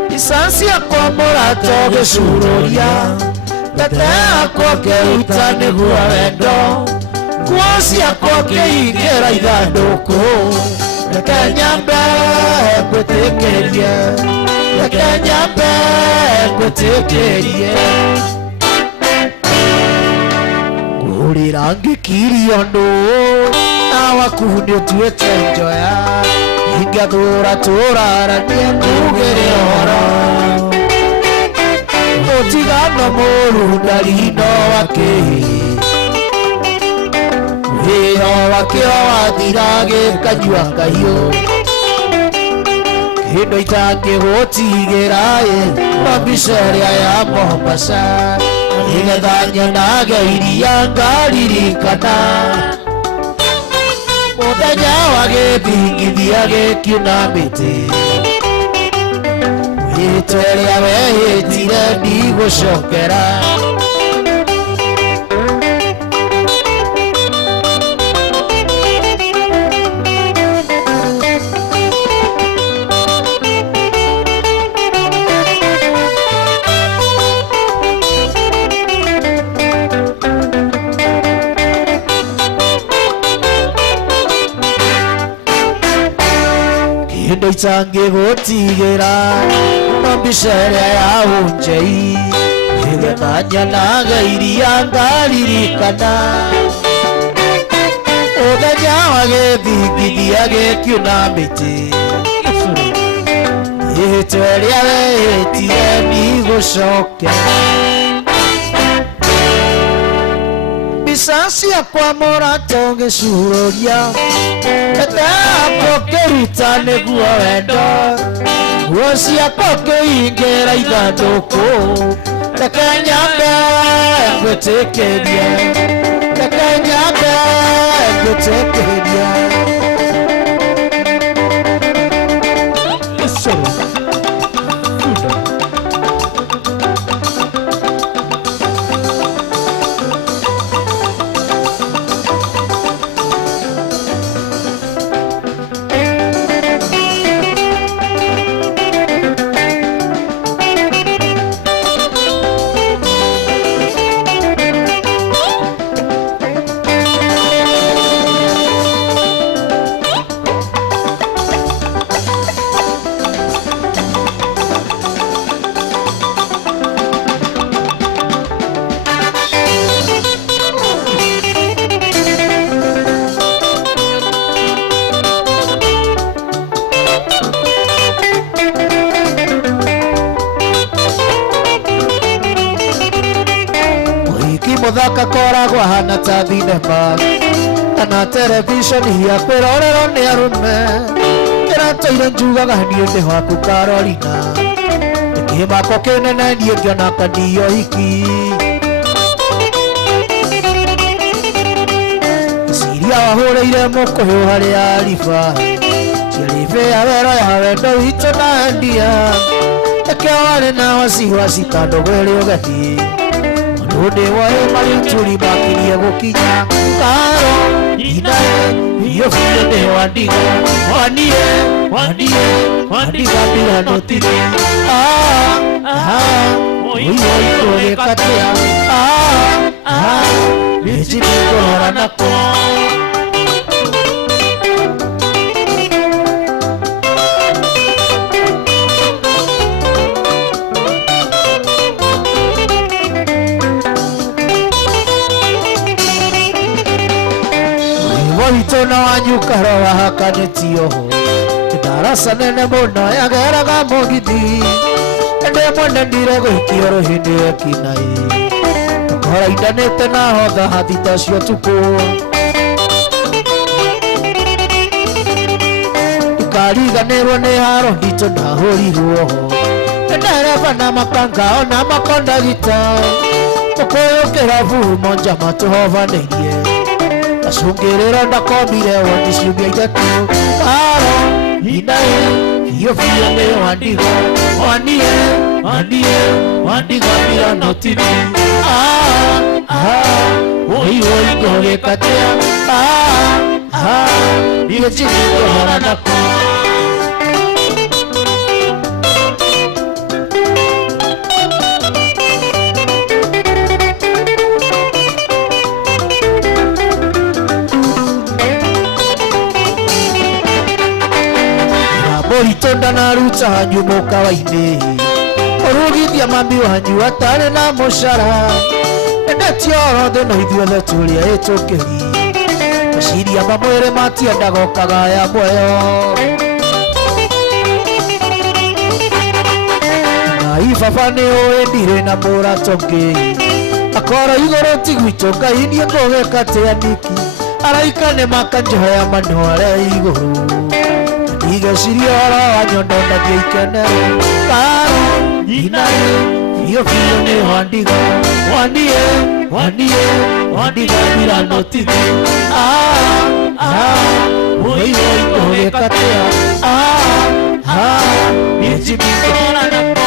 mbica ciakwa mũrata ũgĩcurũria bata yakwa ũkĩruta nĩguo wendo nguo ciakwa ũkĩhingĩra ithandũkũ reke nyambe ngwĩtĩkĩrie reke nyambe ngwĩtĩkĩrie ngũrĩra ngĩkirio ndũ na waku nĩ ũtuĩte njoya ingĩathũra tũraranie ngugĩre ũhoro mũtigano mũru ndarino wakĩhĩ wĩyo wakĩo wathira gĩkanyua kahiũ kĩndũ itangĩgũtigĩra mbica ĩrĩa ya Mombasa nĩgetha nyonage iria ngaririkana mũthenya wa gĩthingithia gĩkiunamĩte rĩtwa rĩa wehĩtire ndigũcokera kĩndũ itangĩgũtigĩra mbica ĩrĩa ya ũnjei nĩgetha nyonage iria ngaririkana mũthenya wa gĩthingithia gĩkiunamĩte rĩtwa rĩa wehĩtire ndigũcokera mbica ciakwa mũrata ũgĩcurũria etako kĩruta nĩguo wendo nguo ciakwa kĩhingĩra ithandũkũ reke nyambe ngwĩtĩkĩrie reke nyambe ngwĩtĩkĩrie mũthaka koragwo hana ta thinema kana televishoni ya kwĩrorerwo nĩ arũme ĩrateire njugaga niĩ ndĩ waku Carolina kĩmako kĩnene niĩ ngĩona kandio hiki ciria wahũrĩire mũkũyũ harĩa riba ciaribĩ ya wero ya wendo witũ na ndia eke warĩ na wasiwasi tondũ gwĩrĩ ũgethi Ode wae malituri bakirie gukinya karo inae hiyo fide wandiga wandiga bila notiri oyo katea bichi bora nako Itona wanyukara wahakanĩtio darasa nene mũno yageraga mũgithi ende mwene ndire gũikio rũhĩndĩ ekinaĩ koraindanĩte na hotha hathita cio tukũ ikariganĩrwo nĩ haro nditũ na hũrirwo ndereba na makanga ona makondagita mũkũyũ kĩrabu monja matũhovanĩirie Asungirira ndakomire wandiciumia itatu karo inae hiyo fiye wandiga bila notiri oi ngogekatea ndiye chikuhora nako Moritonda na ruta hanyu mukawaini Orugithia mami wanyu atare na mushara Endeti orothe no ithuothe turia itukiri Meciria mamwire matiendaga kagaya muoyo Ngai baba ni uĩ ndirĩ na mũratongi Akora igũrũ ti gwitũ Ngai niĩ ngũgĩka teaniki Araika nĩ makanjoya manore igũrũ Igeciria ũhoro wa nyondo ndathiĩ ikenere Karu nyinarĩ biũ biũ nĩ wandiga Wandiga ndiranotithi Ũiwe ngũgĩka tea Niĩ njimingora nako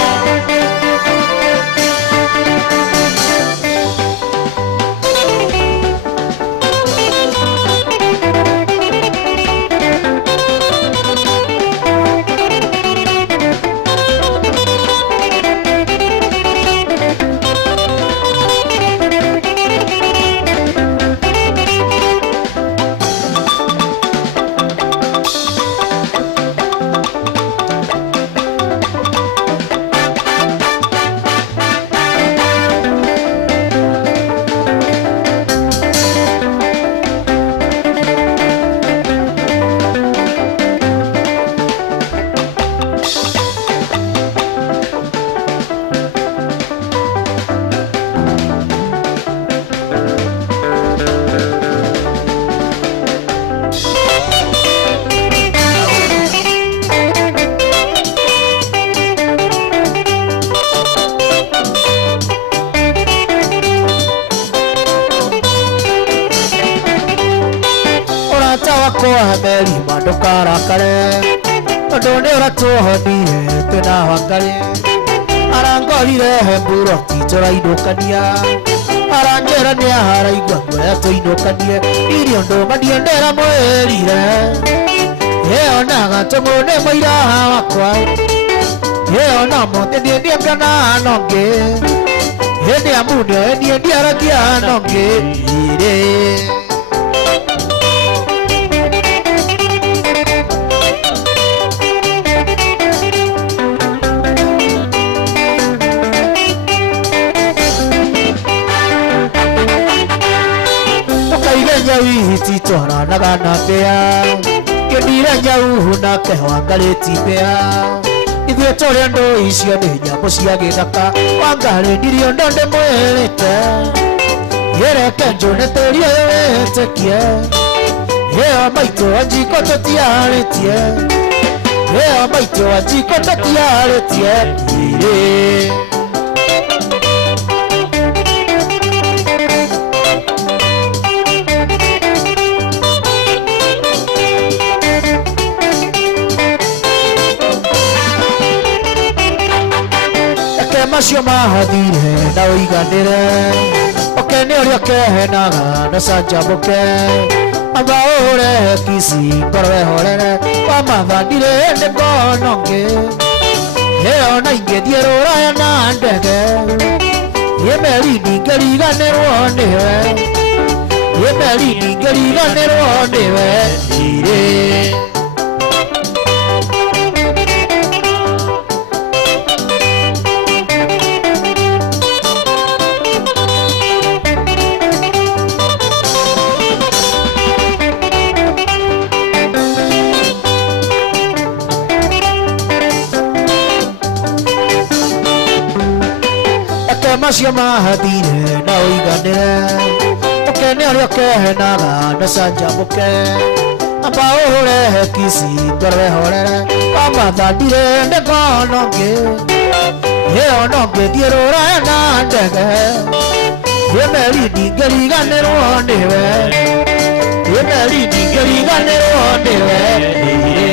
Melima ndukarakare Tondu nĩ ũratũhonire twĩna Wangari Arangorire hemburoti tũrainũkania Aranjĩra nĩaharaigua guoya tũinũkanie Irio ndũma ndiendera mwĩrire Ĩonaga tũng'ũ nĩ mũira wakwa Ĩonamo tĩndĩendie ngana nongĩ Hĩndĩ ya munio endie ndiaragia nongĩ Irĩ Wihiti twaranaga na mbea Ngĩnire nyau nake Wangari ti mbea Ithuĩ tũrĩ andũ icio nĩ nyamũ cia gĩthaka Wangari ndirio ndo ndĩmwĩrĩte Gĩreke njũne tĩri ũyũ wĩtĩkie Ĩyo maitũ Wanjikũ tũtiarĩtie Ĩyo maitũ Wanjikũ tũtiarĩtie Irĩ Macio mahathire na ũiganĩre Okene ũrĩa ũkehenaga na canjamũke Amba ũhũre kisi ngoro wehorere Wamathandire nĩ ngonongĩ Ĩyo na ingĩthiĩ rũraya na ndege Yemeri ngĩriganĩrwo nĩwe Yemeri ngĩriganĩrwo nĩwe Irĩ Macio mahathire na ũiganĩre Okene ũrĩa ũkehenaga na canjamũke Amba ũhũre kisi ngoro wehorere Wamathandire nĩ ngonongĩ Ĩyo no ngĩthiĩ rũraya na ndege Yemeri ngĩriganĩrwo nĩwe Yemeri ngĩriganĩrwo nĩwe Irĩ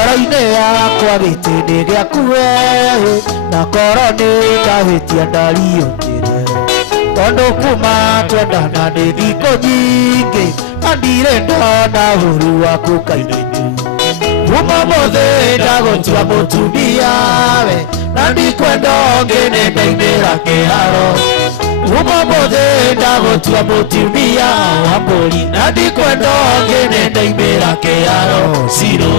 ngoro-inĩ yakwa gĩtĩ-inĩ gĩaku we na korwo nĩ ndahĩtia ndariũkĩre tondũ kuma twendana nĩ thikũ nyingĩ na ndirĩ ndona ũru waku kairĩtu kuma mũthĩ ndagũtua mũtumia we na ndikwenda ũngĩ nĩndaimĩra kĩharo kuma mũthĩ ndagũtua mũtumia wa mbũri na ndikwenda ũngĩ nĩndaimĩra kĩharo Ciro.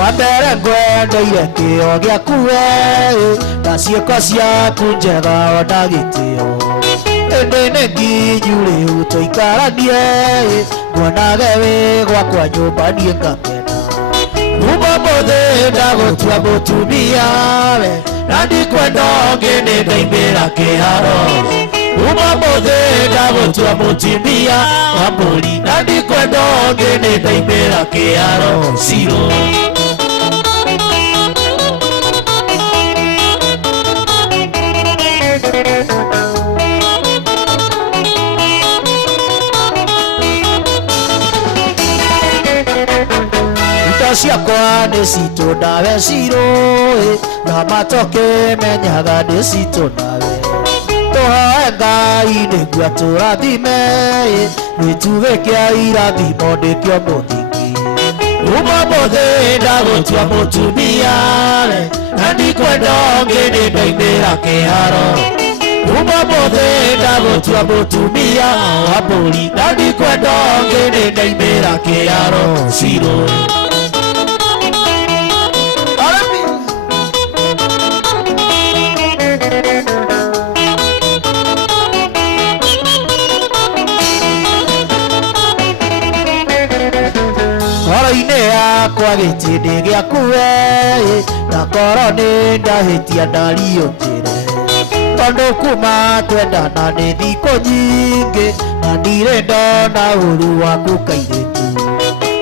Wambere ngwendeire kĩo gĩaku we na ciĩko ciaku njega ona gĩtĩo ĩndĩ nĩ nginyu rĩu tũikaranie nguonage wĩ gwakwa nyũmba niĩ ngakena kuma mũthĩ ndagũtua mũtumia we na ndikwenda ũngĩ nĩndaimĩra kĩharo kuma mũthĩ ndagũtua mũtumia wa mbũri na ndikwenda ũngĩ nĩndaimĩra kĩharo Ciro. Ciakwa nĩ citũ nawe Ciro na matoke menyaga nĩ citũ nawe tũhoe Ngai nĩguo atũrathime gĩtugĩ kĩa irathimo nĩkĩo mũthingi kuma mũthĩ ndagũtua mũtumia na ndikwenda ũngĩ nĩndaimĩra kĩharo kuma mũthĩ ndagũtua mũtumia wa mbũri na ndikwenda ũngĩ nĩndaimĩra kĩharo Ciro. Ngoro-inĩ yakwa gĩtĩ-inĩ gĩaku we na korwo nĩ ndahĩtia ndariũkĩre tondũ kuma twendana nĩ thikũ nyingĩ na ndirĩ ndona ũru waku kairĩtu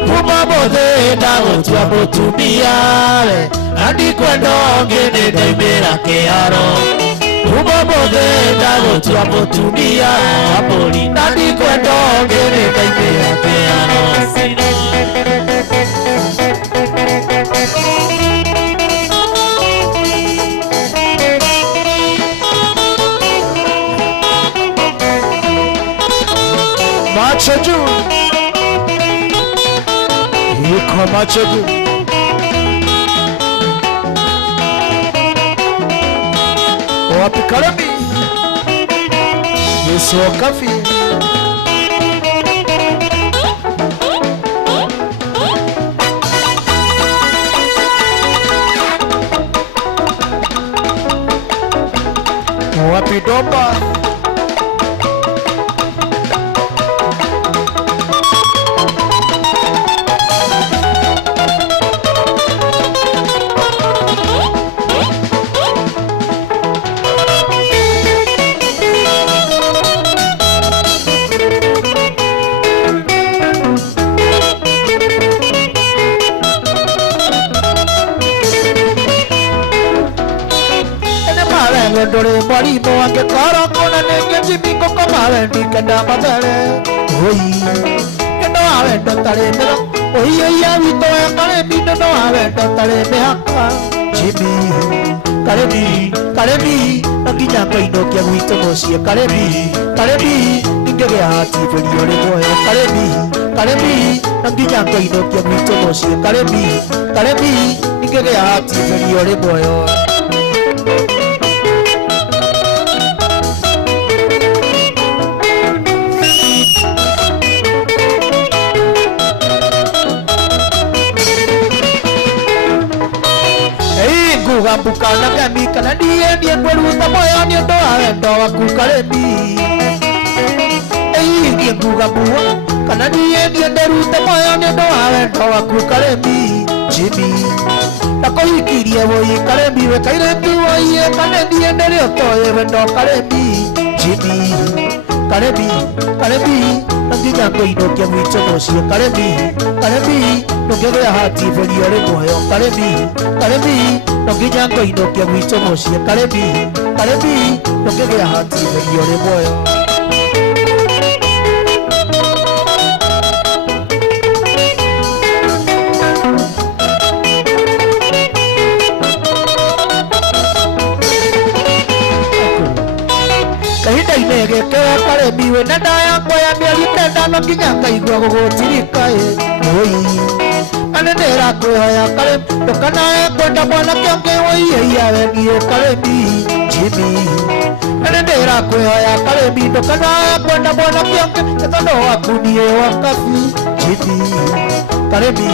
kuma mũthĩ ndagũtua mũtumia we na ndikwenda ũngĩ nĩndaimĩra kĩharo kuma mũthĩ ndagũtua mũtumia wa mbũri na ndikwenda ũngĩ nĩndaimĩra kĩharo macho juu yuko macho juu wapi Karemi Yesu wakafi wapi Domba ndore mwarimo wange koro kona nenge jimiko kama wendi kenda mabere oi kendo awendo tare mero oi oi awito ya kare bindo no awendo tare mehaka jimi karemi nakinya koino kia gwito mocie karemi ningege hati video le moyo karemi nakinya koino kia gwito mocie karemi ningege hati video le moyo Buka na kami kana die kweruta moyo ni ndo awendo waku Karemi die buga buwa kana die nderuta moyo ni ndo awendo waku Karemi Jimmy takoikirie woyi Karemi we Karemi woyi kana die ndere otoye wendo Karemi Jimmy Karemi Nanginya ngoinũkia gwitũ mũciĩ Karemi nũngĩgĩa hati ferio rĩ muoyo Karemi nonginya ngoinũkia gwitũ mũciĩ Karemi nũngĩgĩa hati ferio rĩ muoyo kahinda-inĩ gĩkĩ Karemi wĩna nda yakwa ya mĩeri 9 no nginya ngaigua gũgũtirika anene ĩrakwĩhoya Karemi ndũkanae kwenda mwanake ũngĩ wĩiya weniĩ Karemi Jimmy anene ĩrakwĩhoya Karemi ndũkanae kwenda mwanake ũngĩ tondũ waku niĩ wakabi Jimmy Karemi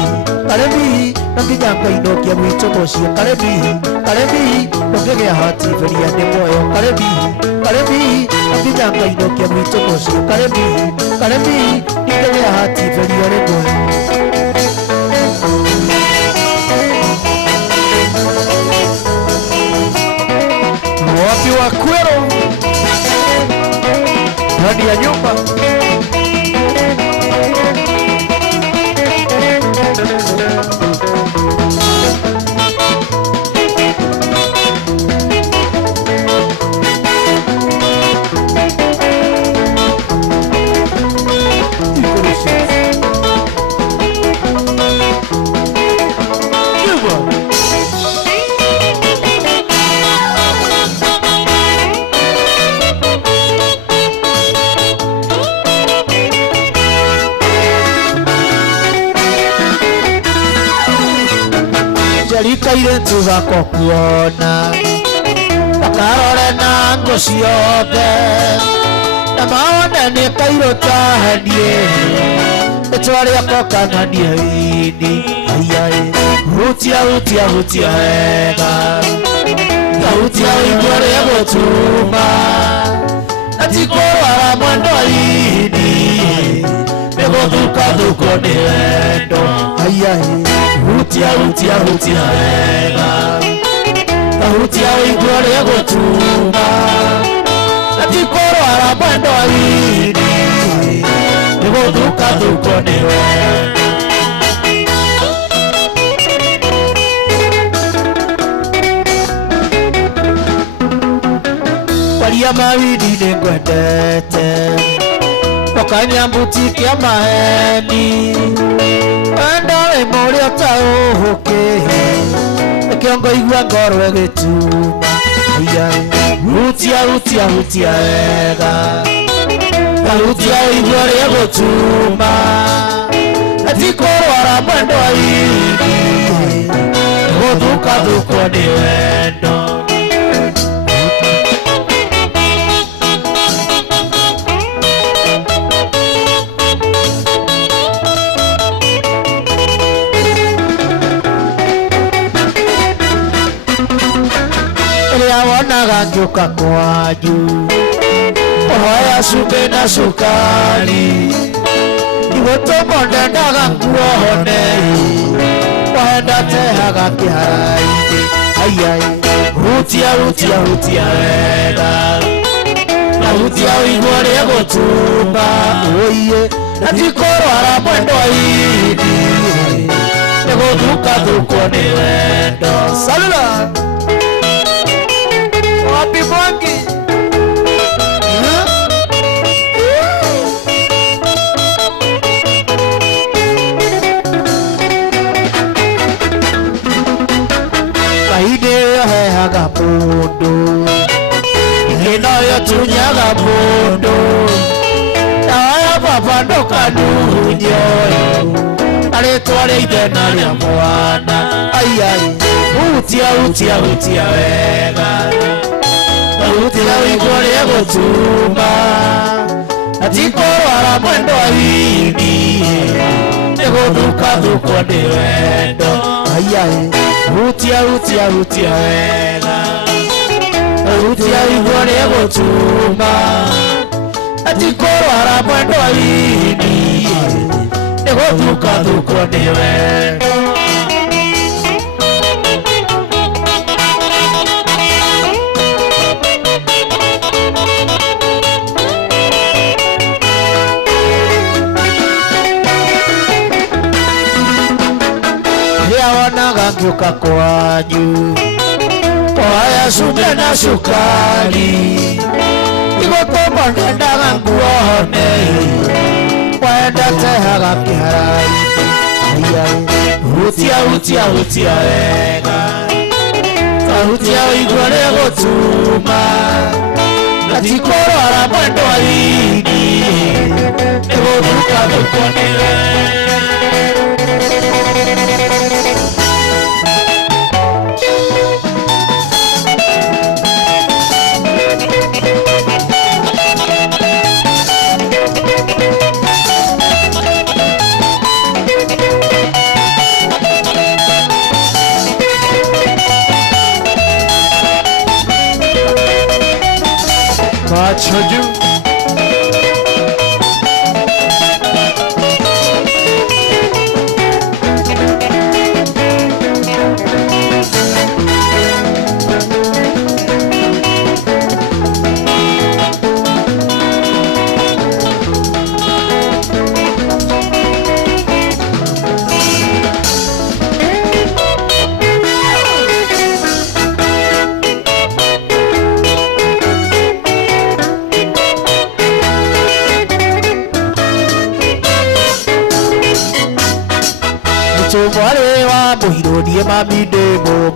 no nginya ngainũkia gwitũ mũciĩ Karemi ndũngĩgĩa hati feria nĩ muoyo Karemi no nginya ngainũkia gwitũ mũciĩ Karemi ndũngĩgĩa hati feria nĩ muoyo wapi wa kwero ndani ya nyumba Kaire tugako kuona Takarore na ngo ciothe Na maone nĩ kairũ tahanie Rĩtwa rĩakwa kananie ini Hutia wega Hutia igua rĩa gũtuma Na ti kũrwara mwendo ini Nĩ gũthukwo nĩ wendo Hutia wega Hutia igua rĩa gũtuma Na ti kũrwara mwendo ini Nĩ gũthukwo nĩ wendo Waria mawini nĩ ngwendete Tokanyambuti kĩa maheni Wendo wĩ mũrĩa ũtaũhũkĩ Nĩkĩo ngoigua ngoro ĩgĩtuma Hutia wega Hutia igua rĩa gũtuma Na ti kũrwara mwendo ini Gũthukwo nĩ wendo Ngĩũka kwanyu Ũhoya cumbĩ na cukari Igũtũma ndendaga kuohone Wenda tehaga kĩhara-inĩ Hutia wega Na hutia igua rĩa gũtuma Na ti kũrwara mwendo ini Nĩ gũthukwo nĩ wendo Salula Wapi Mwangi Kaide hehaga mũndũ Ĩno yo tunyaga mũndũ Dawa ya baba ndũkanunyo Arĩtwa rĩa ithe na rĩa mwana Hutia wega Hutia igua rĩa gũtuma Na ti kũrwara mwendo ini Nĩ gũthukwo nĩ wendo Hutia wega Hutia igua rĩa gũtuma Na ti kũrwara mwendo ini Nĩ gũthukwo nĩ wendo ngĩũka kwanyu kwaya cumbe na cukari igũtũma ndendaga nguohone kwendete haga kĩhara-inĩ hutia wega kahutia ũigua rĩgũtuma na ti kũrwara mwendwa wiki nĩgũthuka tũkonire Machoju Tumware wa muhironie mami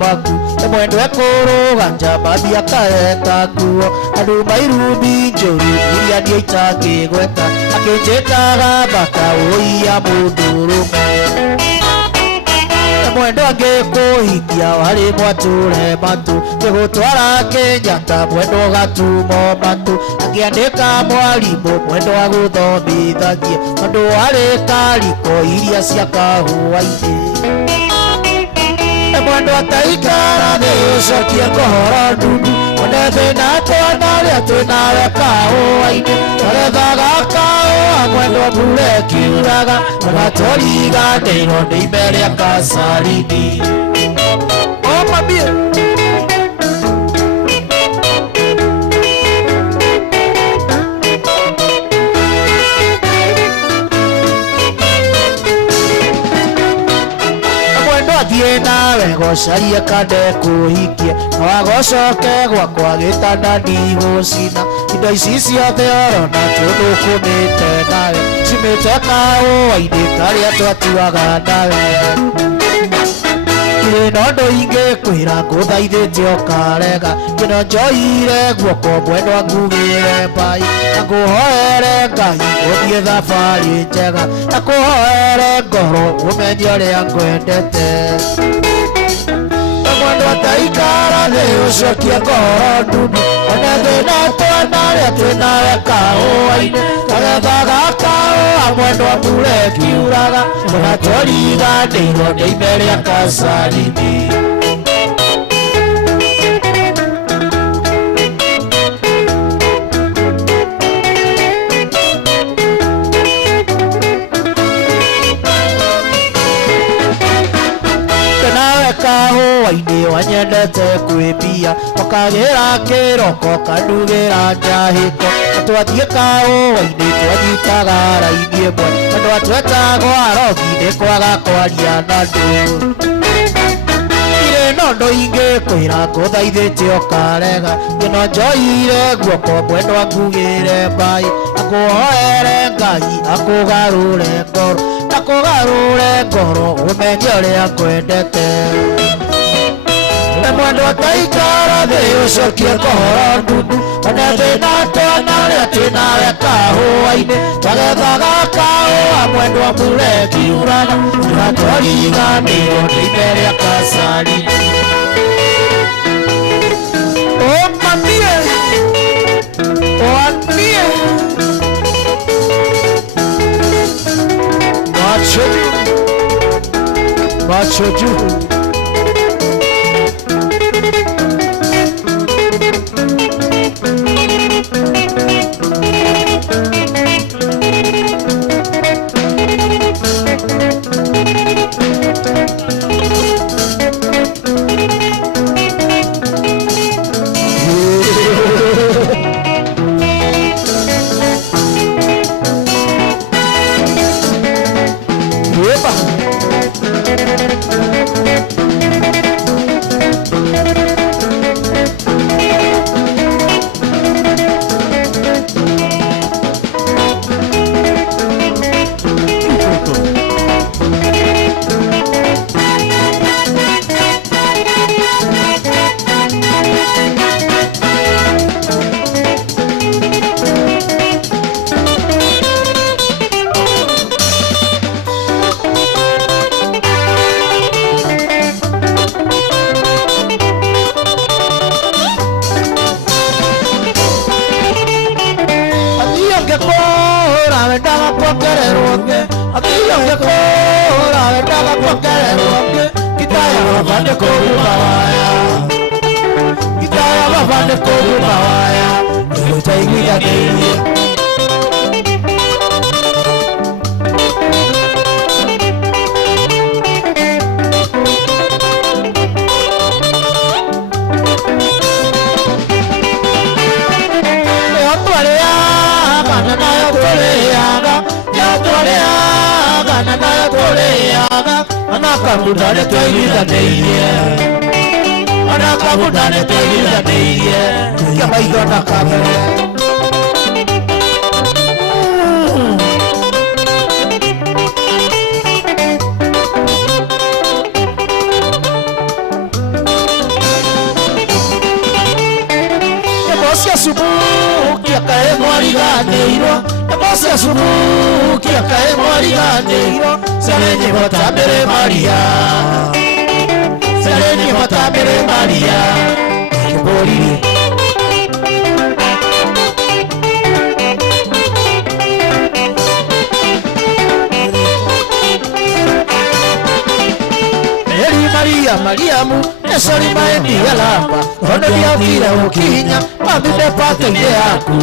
maku mwendwe kũrũga njambathi akaeta nguo andũ mairumbi njũru iria niĩ itangĩgweta akĩnjĩtaga mbaka ũia mũndũrũme mwendwa ngĩkũhikia warĩ mwatũre matũ ngĩgũtwara Kenyatta mwendwa gatumo matũ akĩandĩka mwarimũ mwendwa gũthomithagia tondũ warĩ kariko iria cia kahũa-inĩ mwendwa taikara thĩ ũcokie kũhoro ndundu one thĩna twana rĩa twĩnawe kahũa-inĩ twarethaga kahũa mwendwa mbura ĩkiuraga ona tũriganĩirwo nĩ ime rĩa kacarini mamie thiĩ nawe gocarie kande kũhikie na wagocoke gwakwa gĩtanda ndigũcina indo ici ciothe orona tũthũkũmĩte nawe cimĩte kahũa-inĩ karĩa twatuaga nawe no ndũ ingĩkwĩra ngũthaithĩte ũkarega kĩno njoire guoko mwendwa ngugĩre mbai na ngũhoere Ngai ũthiĩ thabarĩ njega na kũhoere ngoro ũmenye ũrĩa ngwendete mwendwa taikara thĩ ũcokie kũhoro ndundu one thĩna twana rĩa twĩnawe kahũa-inĩ twagethaga kahũa mwendwa mbura ĩkiuraga ona tũriganĩirwo nĩ ime rĩa kacarini kahũa-inĩ wanyendete kwĩmbia ũkagĩra kĩroko kandugĩra njahĩko twathiĩ kahũa-inĩ twanyitaga raini ĩmwe andũ atwetagwo arogi nĩ kwaga kwaria na andũ irĩ no ndũ ingĩkwĩra ngũthaithĩte ũkarega ngĩno njoire guoko mwendwa ngugĩre mbai akũhoere Ngai akũgarũre ngoro akũgarũre ngoro ũmenye ũrĩa ngwendete mwendwa taikara thĩ ũcokie kũhoro ndundu one thĩna twana rĩa twĩnawe kahũa-inĩ twagethaga kahũa mwendwa mbura ĩkiuraga na tũriganĩirwo nĩ ime rĩa kacarini mamie wanie machoju baba ne koguma waya Gitaya baba ne koguma waya Utaiguia neiye Anakamunane twaiguithanĩirie Anakamunane twaiguithanĩirie Kia maitho na kamere Nyamũ cia Subukia kaĩ mwariganĩirwo Nyamũ cia Subukia kaĩ mwariganĩirwo Sereni Motamere Maria Sereni Motamere Maria Kiboriri Mary Maria Mariamu Nesori maendi alamba Ono diokire ukinya Mamide pate ide yaku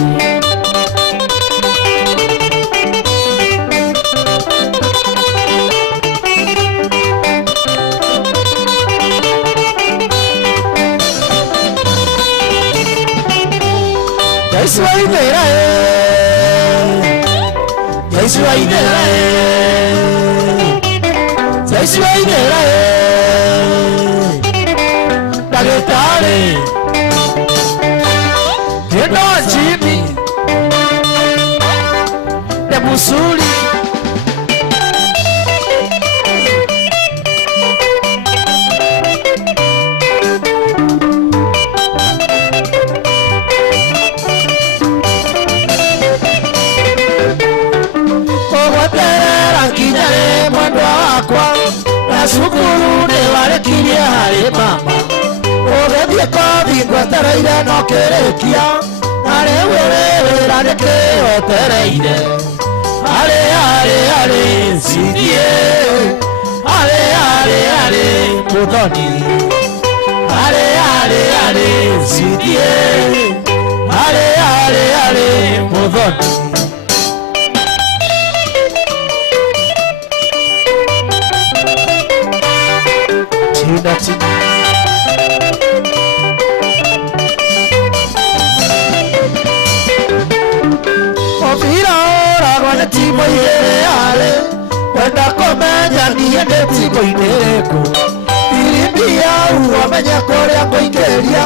Yesu aidera Yesu aidera Yesu aidera Dagetare Keno Jimmy Nebusuli Sukuru ne wale kiria hare mama Ogethie kothi ngwetereire no kirekia Hare were rareke wetereire Hare hare hare sidie Hare hare hare muthoni Hare hare hare sidie Hare hare hare muthoni That's it. Ofira ora gwana timo yale Wenda komenya niende timo inereko Irimbia uwamenya korea koingeria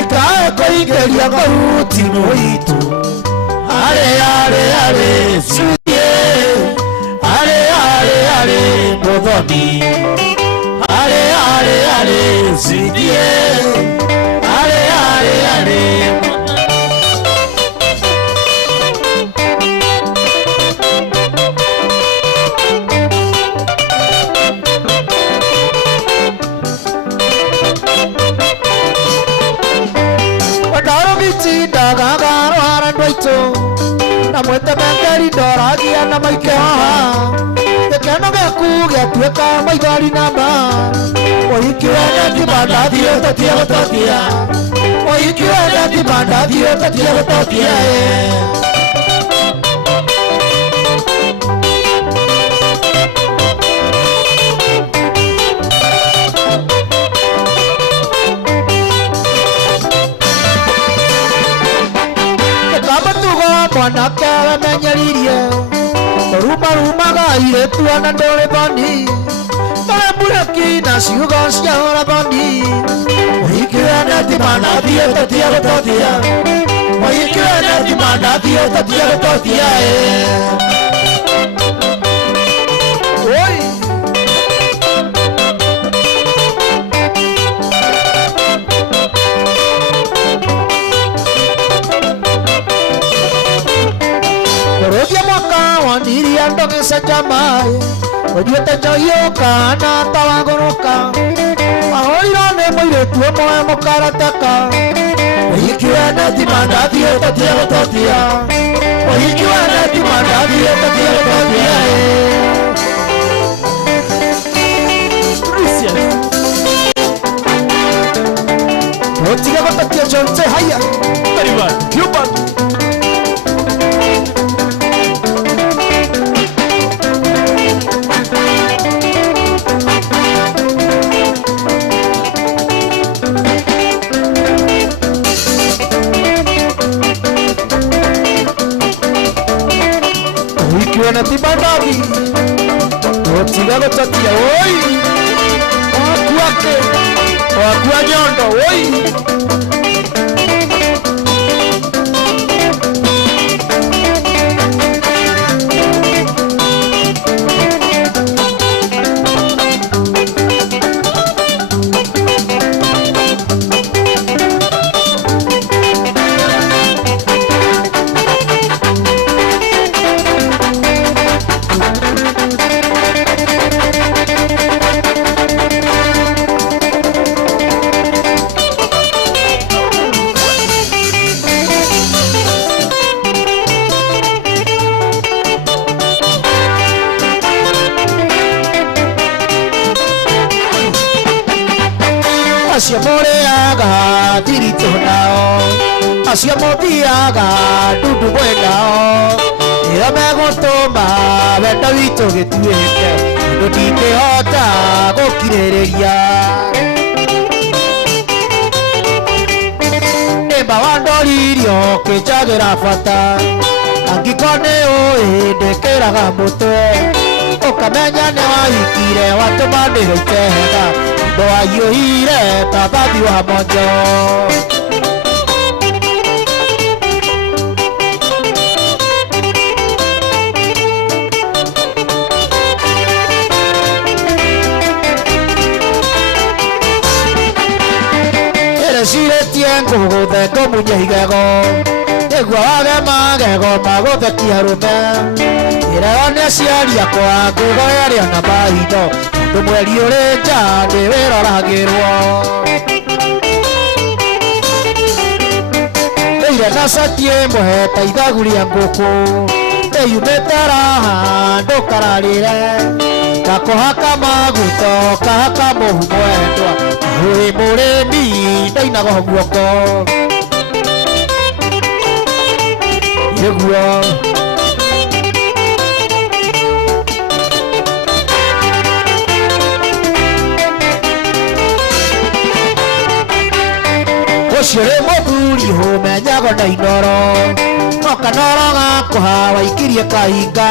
Ikae koingeria koru timo itu Ale ale ale sudie Ale ale ale bodoni Ale ale ale sidie Ale ale ale Wadaro biti dagagaro arandwaito Na mwete mengeri doragia na maike haha Keno geku getueka maigari namba Oikiwene ti mandathio tatia gototia Oikiwene ti mandathio tatia gototia Ekabatugo mwana kewe menyeririe Rumaga iretua na ndore bandi Tore bureki na ciugo cia hora bandi Oikiwene ti mandathio tatia gototia Oikiwene ti mandathio tatia gototia Oi Rodia mwaka waniri andoge sajamai Ojuete choyoka na tawagoroka Mahorone mwire tuwe moe mokarataka Oikiwene ti mandathio tatia gototia Oikiwene ti mandathio tatia gototia Johnson, haya. Very well. Human. Ukiona tibadavi, otiga gotatia, oi. Wakuake, wakuanyondo, oi. Asia moreaga tirito nao, asia motiaga dudu buenao. Ira megotoma wenda wito gituike, ndingihota gukirereria. Nimba wandoririo kinjagira bata, angikone ui ndikiraga mutwe. Ukamenya ni wahikire watuma ndirutehega, ndoa yuhire tabathi wa mojo. Ereshiretie ngũgũthe ngũmunye igego, nĩguo wage magego magũthekia arũme. Ireo nĩ aciari akwa ngwĩgoeria na maitho, ndũmweri ũrĩ nja nĩwĩroragĩrwo. Ĩire na cati ĩmwe ta ithagu rĩa ngũkũ, ĩyumĩte raha ndũkararĩre. Gakũhaka maguto kahaka mũhu mwendwa, wĩ mũrĩmi ndainaga guoko. Nĩguo ucio rĩ mũthuri ũmenyago na inoro, no kanoro gakũha waikirie kahinga.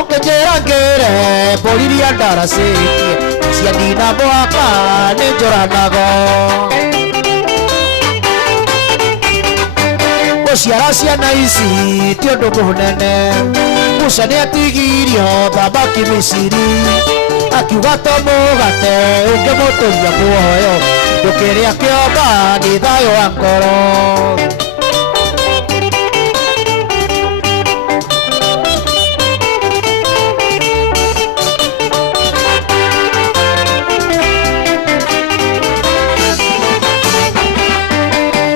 Ũkĩnjĩra ngĩre mbũriria ndaracĩtie, cianina mwaka nĩ njũranago. Gũciara ciana ici ti ũndũ mũnene. Musa nĩ atigirio thamaki Misiri, akiuga to mũgate ũngĩmũtũria muoyo, ndũkĩrĩa kĩomba nĩ thayũ wa ngoro.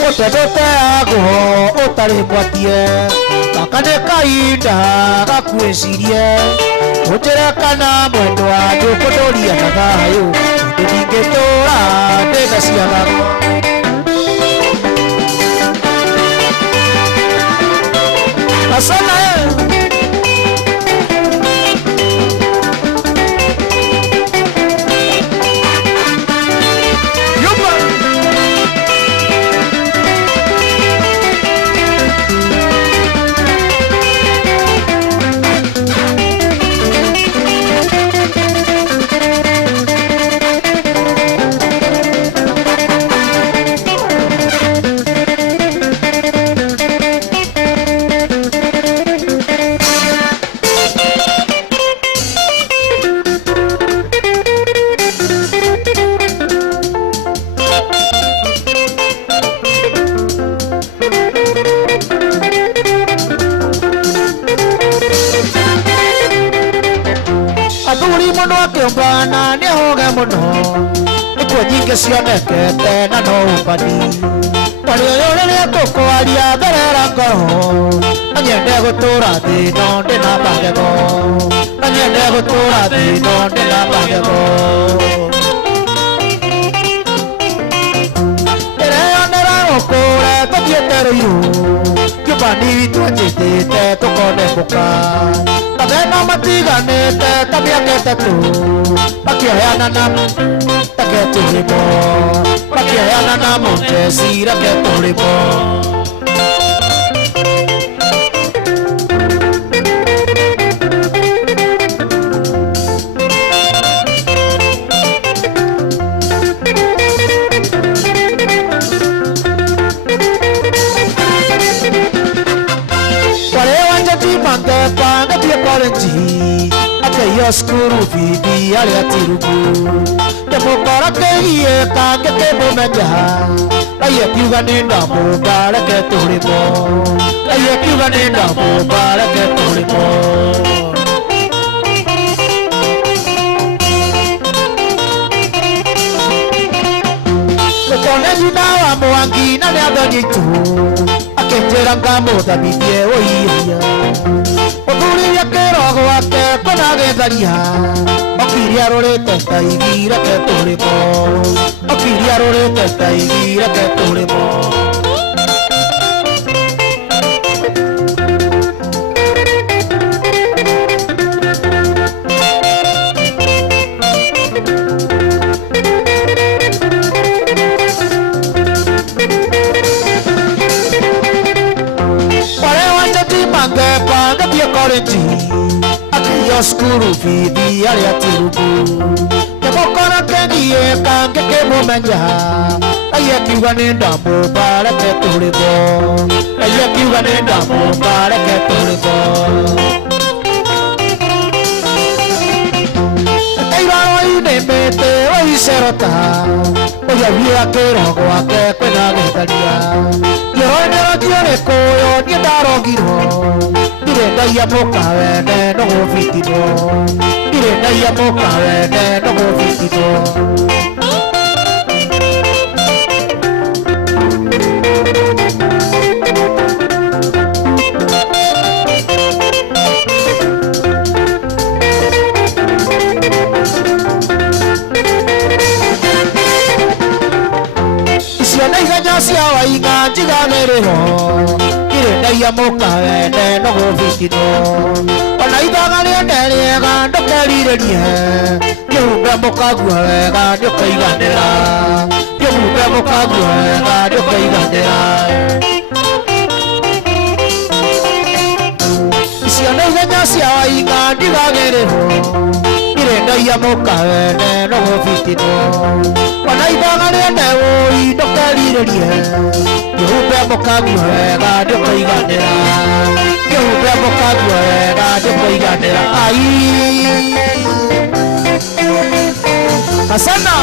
Ũtendũteagwo ũtarĩ mwatie, gaka nĩ kahinda gakwĩcirie. Ũnjĩre kana mwendwa nĩũkũndũria na thayũ, ndingĩtũra ndĩna ciagago. Asana mũno akĩũmbana nĩ hoge mũno, nĩkuo nyingĩ cionekete na no ũmbani. Mwarĩ ũyũ rĩrĩa tũkwaria therera ngoro, na nyende gũtũra thĩ no ndĩna magego, na nyende gũtũra thĩ no ndĩna magego. Ĩreyonera gũkũ tũthiĩte tũkonemũka kamena matiganĩte ta mĩaka ĩtatũ makĩheana na reke tũrĩmo makĩheana na Montesi reke tũrĩmo Yo skuru bibi aria tirugu ndemukora kegie kange kemumenya aye kiuga ni ndamumba reke turimo aye kiuga ni ndamumba reke turimo tukone jina wa Mwangi na niathani tu akenjera ngamuthamithie uiria Oguri ya kero gwake kona getharia okiria rorete taigi reke turimo okiria rorete taigi reke turimo Akiyo skuru bibi aria tirugu ndemukora kegie kange kemumenya aye kiuga ni ndamumba reke turimo aye kiuga ni ndamumba reke turimo Nemete oicerota oya wia kero gwake kwena gethania Yorone tiore koyo ni ndarogirwo Ndirenda mukawene no gufitino Ndirenda mukawene no gufitino cia wainga njiganĩrĩho irĩndagia mũkawene no gũbitino ona ithaga rĩone rĩega ndũkerirĩrie kĩhumbe mũkagua wega ndũkaiganĩra kĩhumbe mũkagua wega ndũkaiganĩra icio nĩ ihenya cia wainga ndigagĩrĩho irĩndagia mũkawene no gũbitino ona ithaga rĩone ũi ndũkerirĩrie kĩhumbe mũkagua wega ndũkaiganĩra kĩhumbe mũkagua wega ndũkaiganĩra ai Asana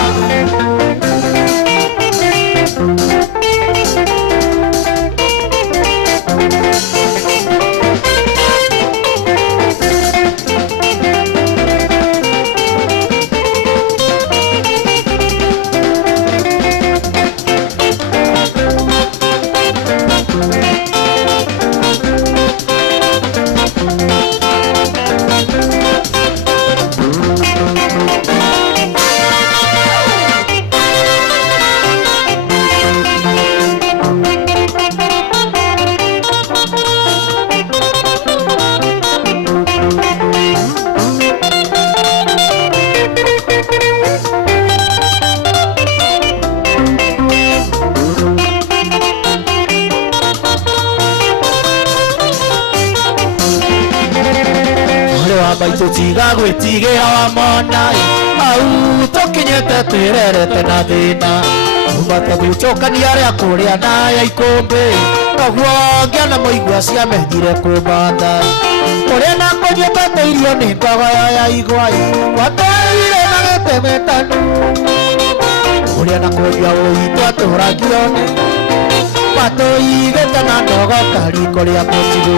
Tiga gwĩtigĩra wa monai au tũkinyĩte twĩrerete na thĩna umate gũcokania rĩa kũrĩa na ya ikũmbĩ noguo ngĩona mũigua ciamethire kũmatha ũrĩa na kũnyitĩte irio nĩ ngogoyo ya igwai watũire na gĩtemetanu ũrĩa na kũnyua ũitũ atũragio nĩ watũigĩte na ndogo kariko rĩa mũtigũ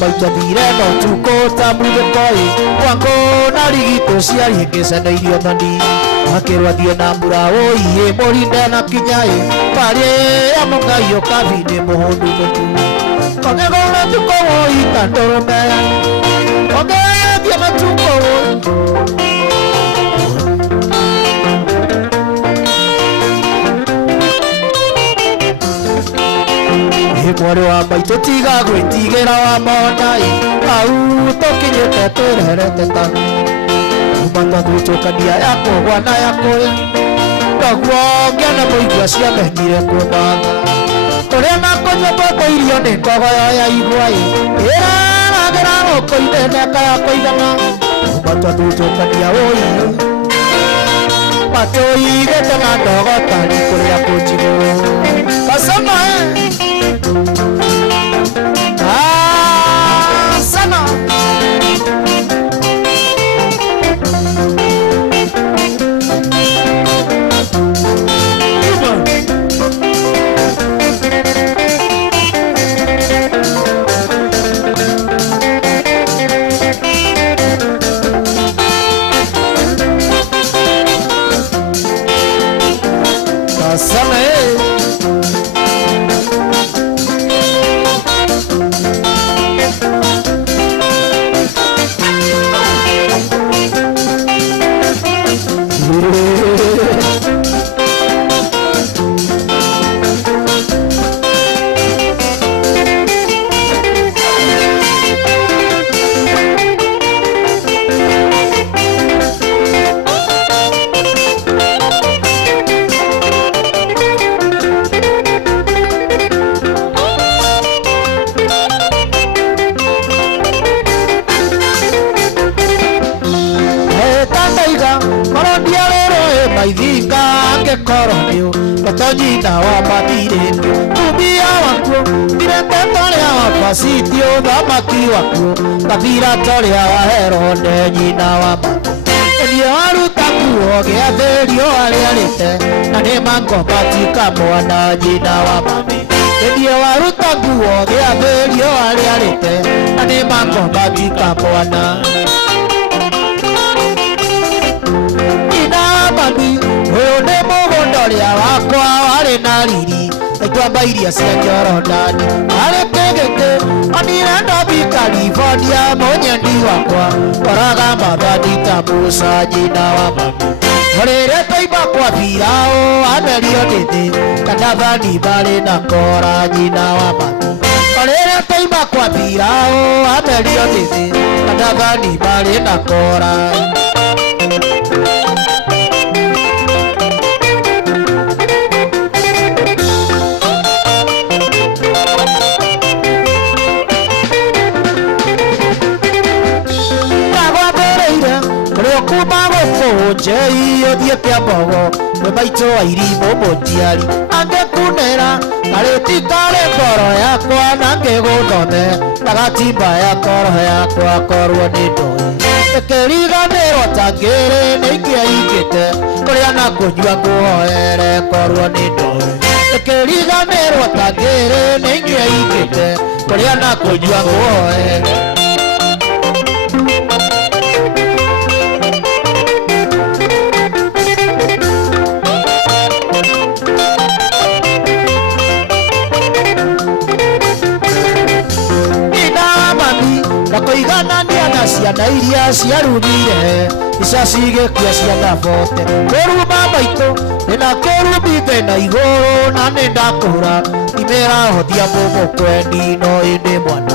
Maita thire no tuko ta muthekoi wango na rigito ciari ngiceneirio thoni akirwathie na mbura oiye morinde na kinyai pare ya mungayo kabine muhundu mutu ogegona tukowo ikandorome ogegye matukowo mwari wa maitå tiga gwĩtigĩra wa monai au tũkinyĩte twĩrerete ta kuma twathucũkania ya kũgwa na ya kũrĩ koguo ngĩona mũigua ciamenyire kũmatha kũrĩa na kũnyũmbũka irio nĩ kogoyo ya igua-ĩ ĩraragĩra gũkũ-inĩ neka ya kũigana kuma twathucũkania ũi matũigĩte na ndogo tari kũrĩa kũnjigũ kasama sana Jina wa matire Tubia wako Direte torea wa pasitio Dhamaki wako Kabira torea wa Herode Jina wa matire Ndio waruta kuogea Therio alialite Na nema ngomatika mwana Jina wa matire Ndio waruta kuogea Therio alialite Na nema ngomatika mwana Jina wa matire Huyo Ndoria wakwa wari na riri Aitwamba iria cia njoro ndani Arĩ kĩgĩkĩ Onire Ndobi California Mũnyendi wakwa Waraga mathani ta Musa Jina wa mami Orĩre twaimba kwa Firaũ Amerio ndĩthĩ Kanathani marĩ na Kora Jina wa mami Orĩre twaimba kwa Firaũ Amerio ndĩthĩ Kanathani marĩ na Kora Jei odie kia bogo we baito airimo motiari ange kunera areti kale koro yakwa nange gudone tagatimba ya koro yakwa korwo ni ndoi ekeriganĩrwo tangĩrĩ nĩingĩaingĩte kũrĩa na kũnyua ngũhoere korwo ni ndoi ekeriganĩrwo tangĩrĩ nĩingĩaingĩte kũrĩa na kũnyua ngũhoere ciana iria ciarumire ica cigĩkua ciana bote kũruma maitũ ndĩna kũrumithĩ na igũrũ na nĩndakũra imĩrahotia mũmũkwendi no ĩndĩ mwana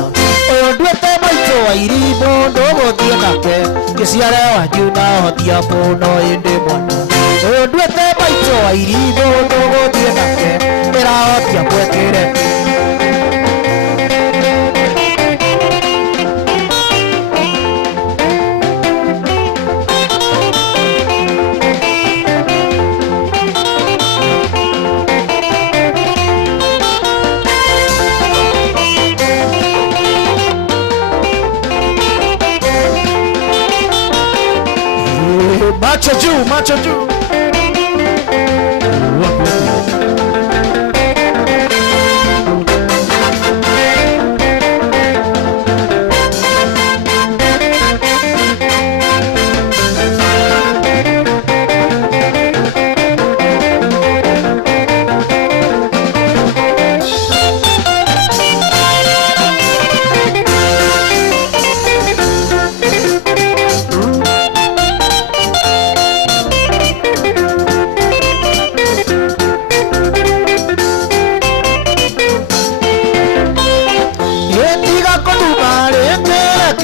ũyũ nduĩte maitũ wa irimũ ndũgũthiĩ nake gĩciare wanyu nahotia mũno ĩndĩ mwana ũyũ nduĩte maitũ wa irimũ ndũgũthiĩ nake ĩrahotia mwekĩre macho juu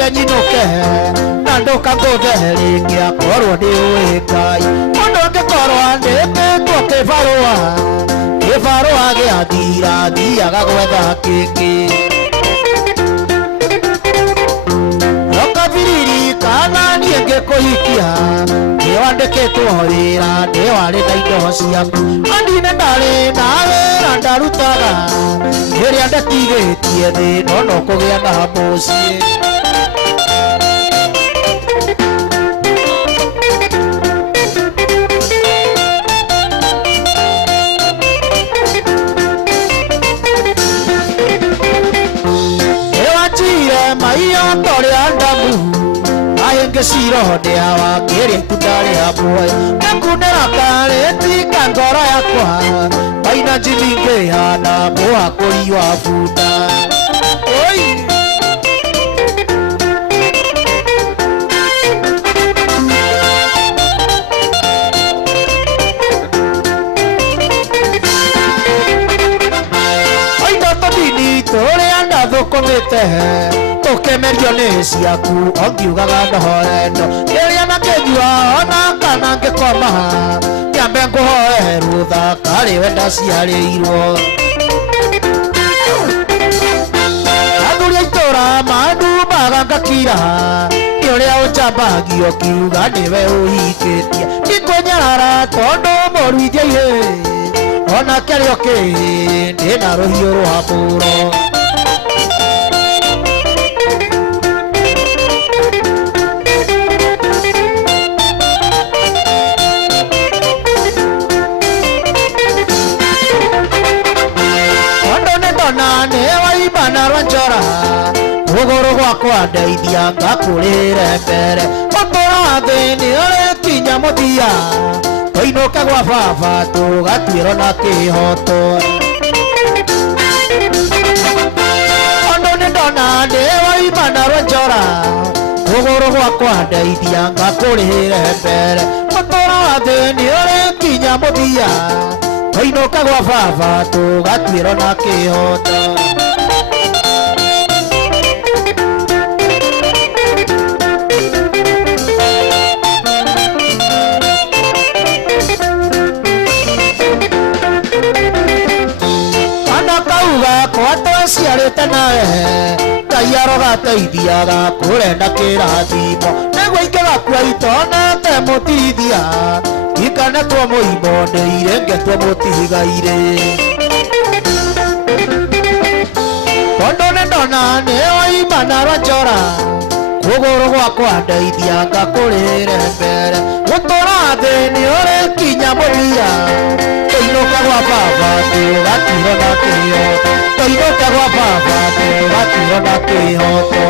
reke nyinoke na ndukanguthe ringia korwo ndi uikai mundu ngikorwo andikitwo kibarua giathira thiaga gwetha kingi rokabiriri kana nie ngikuhikia niwandikitwo wira niwari na indo ciaku andine ndari na wira ndarutaga riria ndatigitie thi no kugia na mucii Siro dewa kiri kudari hapo nakundera kare ngoro yakwa baina jilinge hana boa koliwa futa oi oi totini tore anda dokomete tokemerio nĩ ciaku ongiugaga ndohorendo rĩrĩa nakĩnyua ona kana ngĩkoma kĩambe ngũhoe rũtha karĩ we ndaciarĩirwo athuri a itũra mandumaga ngakira nĩ ũrĩa ũnjambagio kiuga nĩwe ũhikĩtie ndikũnyarara tondũ mũruithia ihĩ ona kĩarĩo kĩ ndĩna rũhiũ rwa mũro Ugoro gwakwa ndeithia ngakũrĩre mbere ũtũũro thĩ nĩ ũrĩ kinya mũthia tũinũke gwa baba tũgatuĩrwo na kĩhoto ũndũ nĩ ndona nĩ waimana rwanjora ũgoro gwakwa ndeithia ngakũrĩre mbere ũtũũro thĩ nĩ ũrĩ kinya mũthia tũinũke gwa baba tũgatuĩrwo na kĩhoto ciarĩte nawe Ngai arogateithiaga kũrenda kĩrathimo nĩguo ingĩgakua itonete mũtithia ikanetwo mũimo ndĩirengetwo mũtigairĩ tondũ nĩ ndona nĩ waimana rwanjora kũgũrũ gwakwa ndeithia ngakũrĩre mbere ũtũũro thĩ nĩ ũrĩ kinya mũthia tũinũka gwa baba tũgatuĩrwo na kĩhoto tũinũka gwa baba tũgatuĩrwo na kĩhoto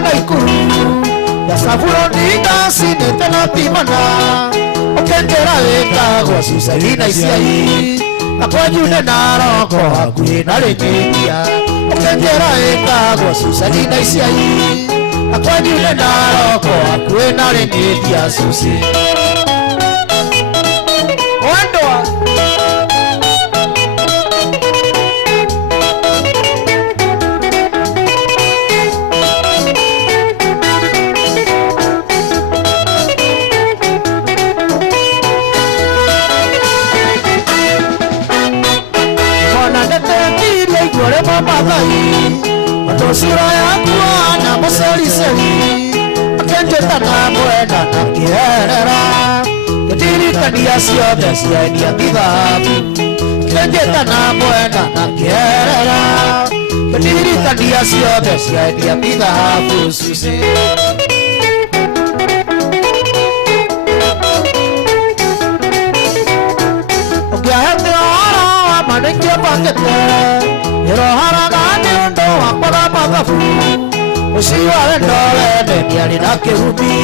na ikuru ya savuroni dasine tena timana okendera weka gwa Susaina Isiai akwanyu na roko hakuhi na rĩnĩkia okendera weka gwa Susaina Isiai akwanyu na roko hakuhi na rĩnĩkia Susi Ondoa Sura yaku na musari akenjeta na mwena na kierera kedirikania ciothe ciendia mithabu akenjeta na mwena na kierera kedirikania ciothe ciendia mithabu Susi Ogiahete ora wa maneke pakete Yeroharaga ni undo wakora mathabu Usiwa wendole neniari na kĩrumi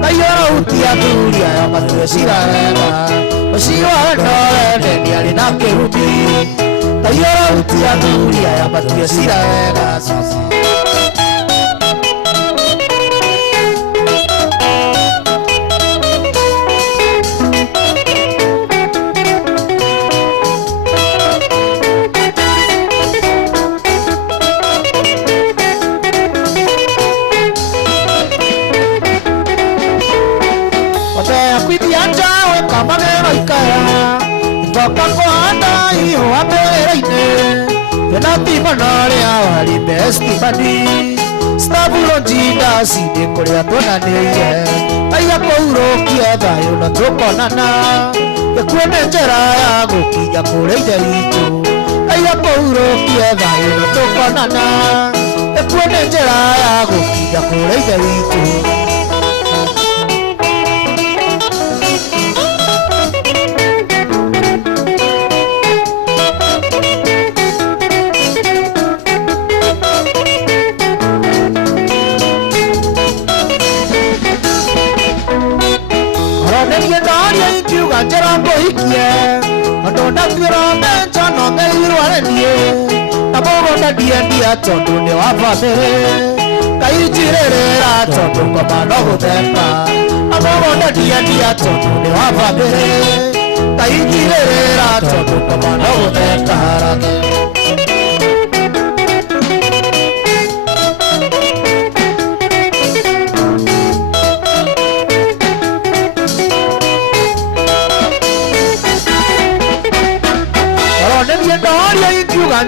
Na yoro utia thuria ya matue cirarega Usiwa wendole neniari na kĩrumi Na yoro utia thuria ya matue cirarega Wali besti badi Staburo jida side korea tona neye Aya kouro kia dayo na toko nana Ya kuene njera ya gokia kore iderito Aya kouro kia dayo na toko nana Ya kuene njera ya gokia kore iderito Jerambo ikie Adonda kwiro mencha no ngeirwa renie Nabogo na diendia tondu ni wafamere Kaijirerera tondu ngoma no gutheka Nabogo na diendia tondu ni wafamere Kaijirerera tondu ngoma no gutheka harage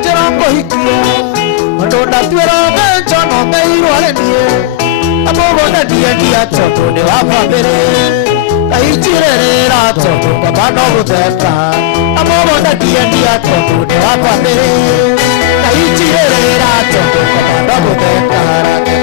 Jerambo ikie Adonda kwiro mencha no ngeirwa renie Nabogo na diendia tondu ni wafamere Kaijirerera tondu ngoma no gutheka Nabogo na diendia tondu ni wafamere Kaijirerera tondu ngoma no gutheka harage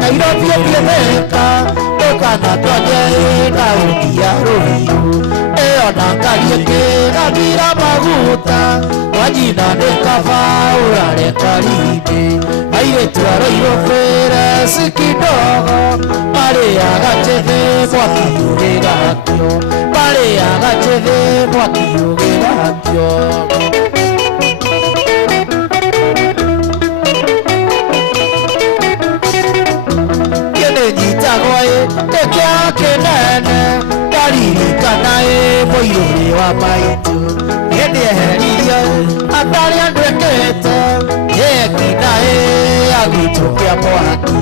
Nairobi etietheka Tukana twaje na utia ruhiu Eona karieke na mira maguta Wajina nekava urare karine Airetu aroiro kwere sikidogo Mare agatete mwaki ugerakio Mare agatete mwaki ugerakio Tekia kenene Karirikana moyuri wa maitu Yedie heriyo Atari andwekete Yekina aguti mwaki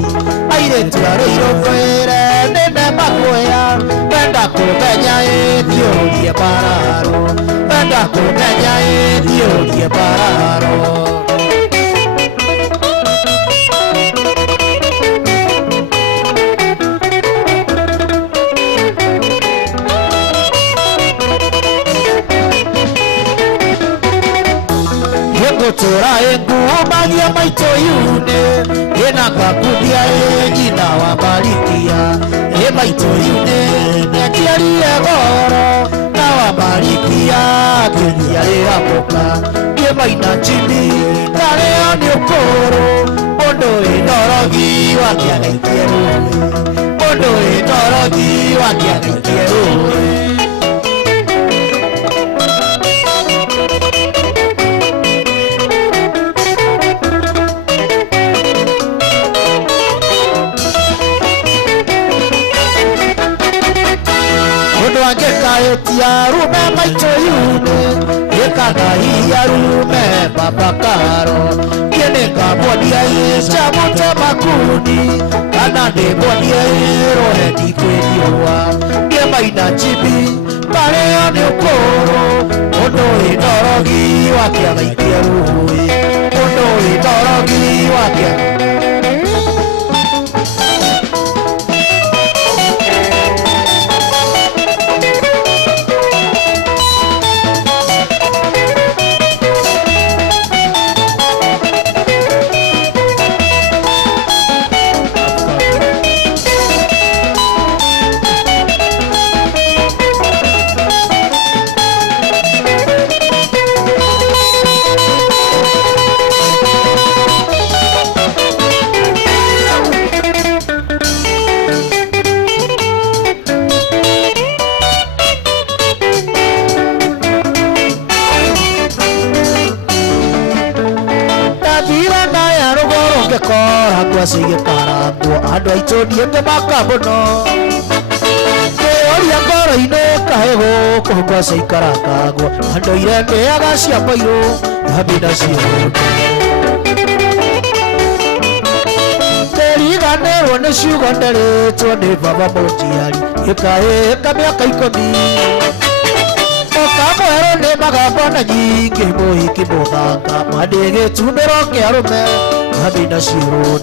airetuare irokoire nene makuya wenda kumenya ithiũrie bararo wenda kumenya ithiũrie bararo Gutura ngumagia maito yune ena kakudia nyina wa Marikia maito yune netiarie goro na wa Marikia kiria riramuka maina chini tareo ni ukoro mundu indorogi wakiagaikie rũĩ mundu indorogi wakiagaikie rũĩ Tia rume maito yune Yekana hiya rume babakaro Kiene kabodia cha mote makuni Kana de bodia rohe di kwediwa Gema ina chibi Pareo ni ukoro Ondo idorogi wakia gaikia ruhui Ondo idorogi wakia Sige karango ando aitoni enge makabono oria ngoro ine kahego kuhukwa seikarangago ando irende agacia mairo habina cio teriganero ne ciugo nderetwo ni baba mũnjiari ĩkaĩka mĩaka 10 okamwero nĩ magambo na nyingĩ mũhiki mũthaka mandĩgĩtumĩro kĩa rũme habina cio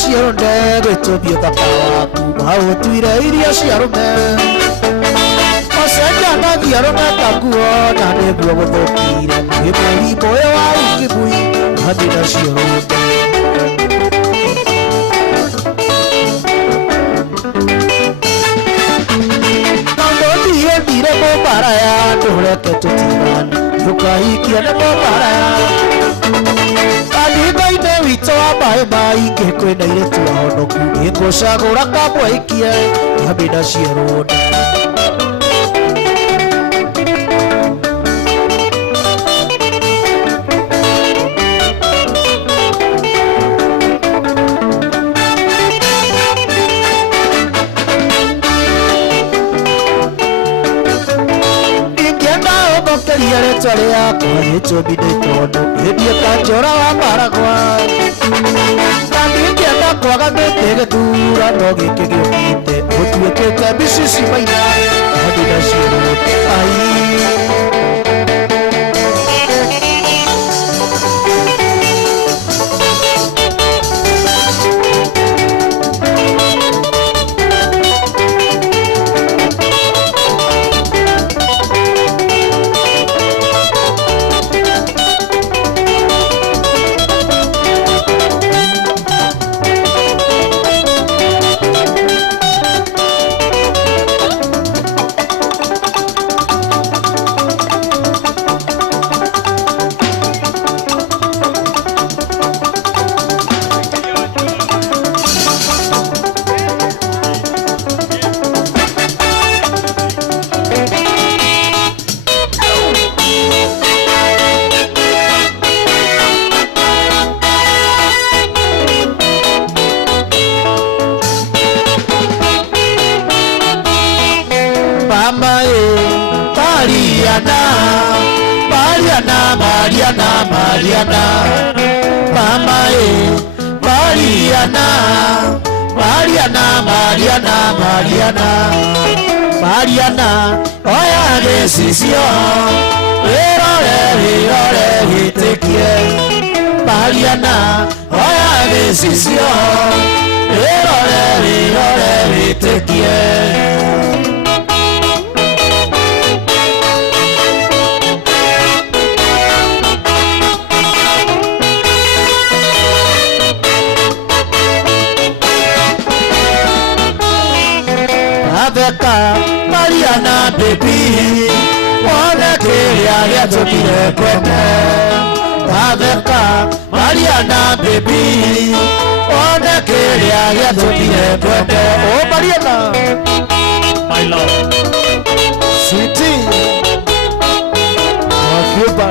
Ciaronde tobio tapaku hau tuire iria ciarume Osenda na diarona takuo na nebuo gũthũkire Gĩbũri boyo wa ukibui habina ciaronde Nandodie ndire mũmbara ya ndũreke tũtigana Ndũkahikia nĩ mũmbara ya Alibaine wito abae maingĩ kwĩna iretu ahonoku Nĩngũcagũra kamwaikie habina ciaronde Tare yako hĩtũmi nĩ tondũ hĩndĩ kanjora wa maragwa na ningĩenda kwaga mĩtĩ gĩthurano gĩkĩ gĩũkĩte gũtuĩkĩte micici maina habina ciaronde Mariana, Mariana, mama Mariana, Mariana, Mariana, Mariana, Mariana, oya gesisio, virore vitekie. Mariana, oya gesisio, virore vitekie. Mariana baby, wone kiria giatukire kwene. Taveka Mariana baby, wone kiria giatukire kwene. Oh Mariana, my love, sweetie, wakiupa.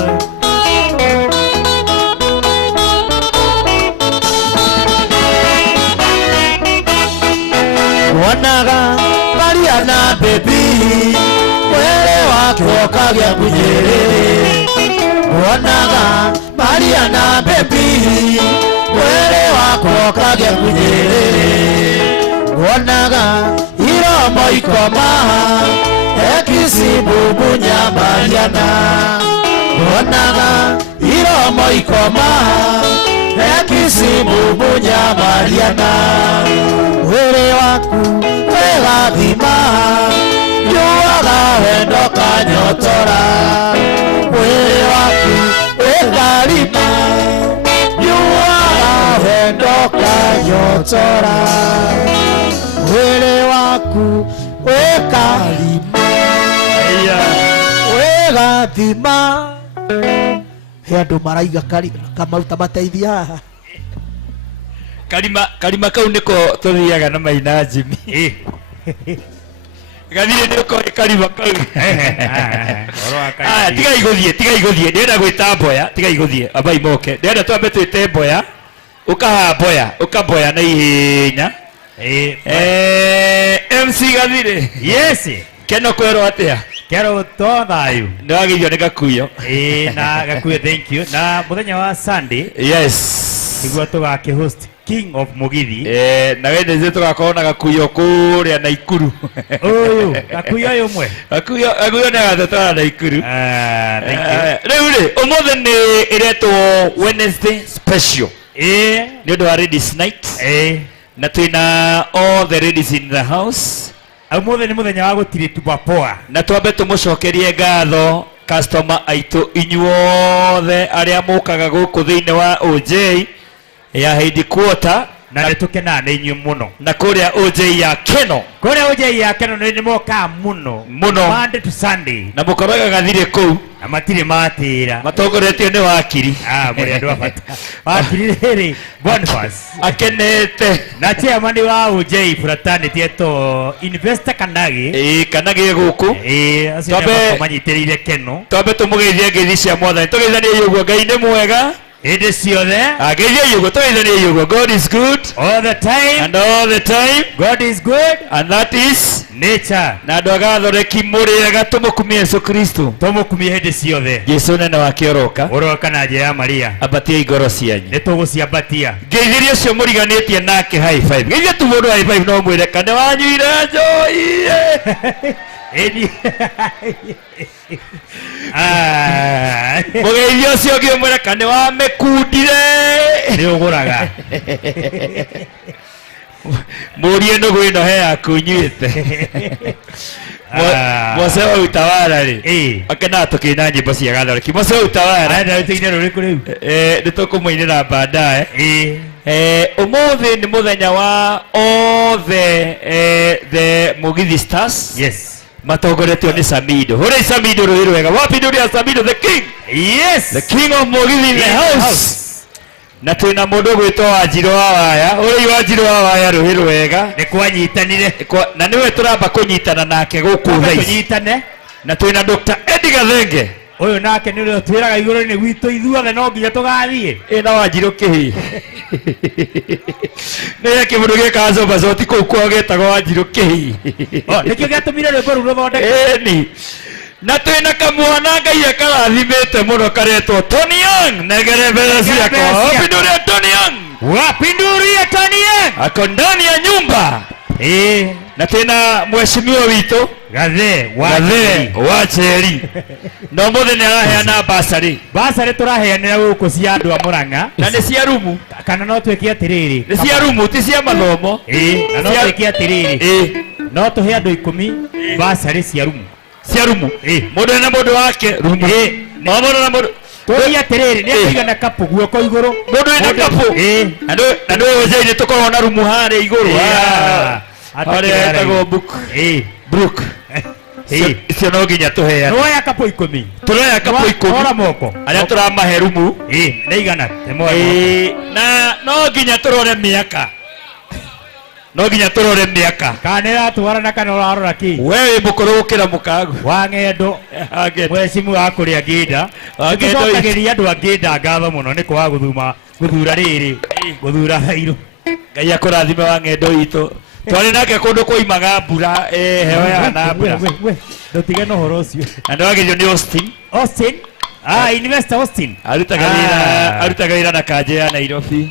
Wanaga Mariana baby, wele wako kagya kujere. Wanaga Mariana baby, wele wako kagya kujere. Wanaga iromo ikoma, ekisi bubunya Mariana. Wanaga iromo ikoma, ekisi bubunya Mariana. Wele wako Vima, yuaga wendo kanyotora. Wele waku ekalima, yuaga wendo kanyotora. Wele waku ekalima, wegathima. He andu maraiga Kamau tabateithia haha. Kalima kau niko tuthiaga na maina Jimmy. Gathire niko kalima kau. Tiga iguthie ndenda gwita Mboya, tiga iguthie abai moke ndenda twambe twite Mboya ukaha Mboya na ihenya. MC Gathire, yes, keno kwero atia kero to thayu ndagithio ni Gakuyo. Na Gakuyo, thank you. Na muthenya wa Sunday, yes, igwa tugake host King of Mugithi. Na wende zetu tugakorwo na Gakuyo kuria na Ikuru. Uyu Gakuyo uyu mwe Gakuyo na gatatara na Ikuru. Thank you. Reure omothe ni iretwo Wednesday special. Ni ndo ladies night. Na tuina all the ladies in the house. Omothe ni muthenya wa gutiri tubapoa. Na twambe tumucokerie ngatho customer aitu inyuothe aria mukaga guku thiine wa OJ ya headquarter na netukena na inyu muno. Na kuria OJ ya Keno, kuria OJ ya Keno ni moka muno Monday to Sunday. Na mukoraga Gathire ku na matire matira matongoretio ni wakiri. Muri andu abata wakiri riri Boniface akenete na chairman wa OJ fraternity eto Investor Kanagi. Kanagi guku asije manyitirire Keno. Twambe tumugeithie ngithi cia mwathani tugeithanie yugo Ngai ni mwega. It is your there. Ageithie yugo tugeithanie yugo. God is good all the time, and all the time God is good, and that is nature. Na andu agathoreki muriega tumukumie Yesu Kristo, tumukumie hindi ciothe. Jesu nene wake oroka na njira ya Maria. Abatie igoro cianyu nituguciambatia. Ngeithirie ucio muriganitie nake high five. Geithia tu mundu high five no mwire kane wanyuire njoi. Mugeithia ucio ngi mwire kane wa mekundire ni uguraga. Murie no gwino he akunyuite. Mose wa utawala ri akena tukina nyimbo cia gathoreki. Mose wa utawala ana tuine ruriku riu nitukumwinira baadaye. Umuthi ni muthenya wa all the Mugithi Stars. Yes, matongoretio ni Samido. Hore Samido ruhiru wega. Wapi ndio Samido the king? Yes, the king of Mugithi in the house. Na twina mundu gwitwo Wanjiru wa Waya. Uri Wanjiru wa Waya ruhiru wega. Ni kwanyitanire Na niwe turamba kunyitana nake guku thaici. Tunyitane. Na twina Dr. Eddie Gathenge. Uyu nake ni uri twiraga iguru ni gwitu ithuothe no nginya tugathie. Na Wanjiru kihi. Ni kimundu gikazo bazoti ku kwa getagwo Wanjiru kihi. Nikio gatumire rwimbo ru ruthondeke. Ni na twina kamwana Ngai akarathimite muno karetwo Tony Young negere mbere ciakwa wapinduria Tony Young wapinduria Tony Young ako ndani ya nyumba na twina mheshimiwa wito Gathe wa Cheri no muthe ni araheana basari turaheanira guku cia andu a Murang'a na ni cia rumu kana no twike atiriri ni cia rumu ti cia mathomo na no twike atiriri no tuhe andu 10 basari cia rumu mundu na mundu wake rumu no mundu na mundu turia atiriri ni atigana kapu guoko iguru mundu ina kapu na ndu wejeire tukorwo na rumu hare iguru atagwo Brook cio no nginya tuheana turoya kapu 10 turoya kapu 10 ora moko aria turamahe rumu na igana na no nginya turore miaka kanira twarana kana urarora ki wewe mukuru gukira mukagu wa ng'endo mwecimu wa kuria nginda tucokagiria andu a nginda ngatho muno ni kwa guthura riri guthura hairu Ngai akurathime wa ng'endo itu twari nake kundu kuimaga mbura hewa ya na mbura ndutige no horo ucio andu agirio ni Austin Investor Austin arutaga wira na kanje ya Nairobi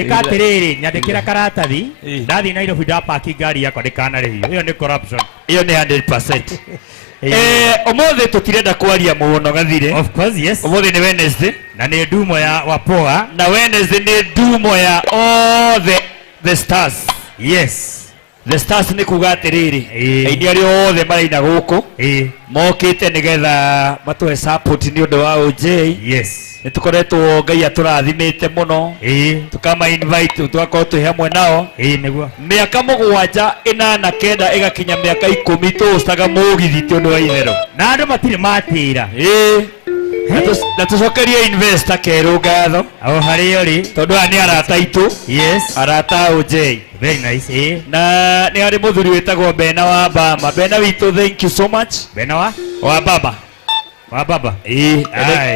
ikatiriri nyandikira karatathi ndathi Nairobi ndapaki ngari yakwa ndikanarihio iyo ni corruption iyo ni 100%. Omothe tutirenda kwaria muno Gathire. Of course, yes. Omothe ni Wednesday na ni ndumo ya Wapoa na Wednesday ni ndumo ya all the stars. Yes. The stars ni kuga atiriri aini ario othe maraina guku mokite nigetha matuhe support ni undu wa OJ. Yes. Nitukoretwo Ngai aturathimite muno tukama invite tugakorwo twi hamwe nao niguo miaka 7 8 9 igakinya miaka 10 tustaga mugithi ti undu wa itherũ na andu matire matira na tucokerie investor keru ngatho o hari ori tondu ani arata itu yes arata OJ very nice na ni ari muthuri witagwo Bena wa Bama Bena witu thank you so much Bena wa Baba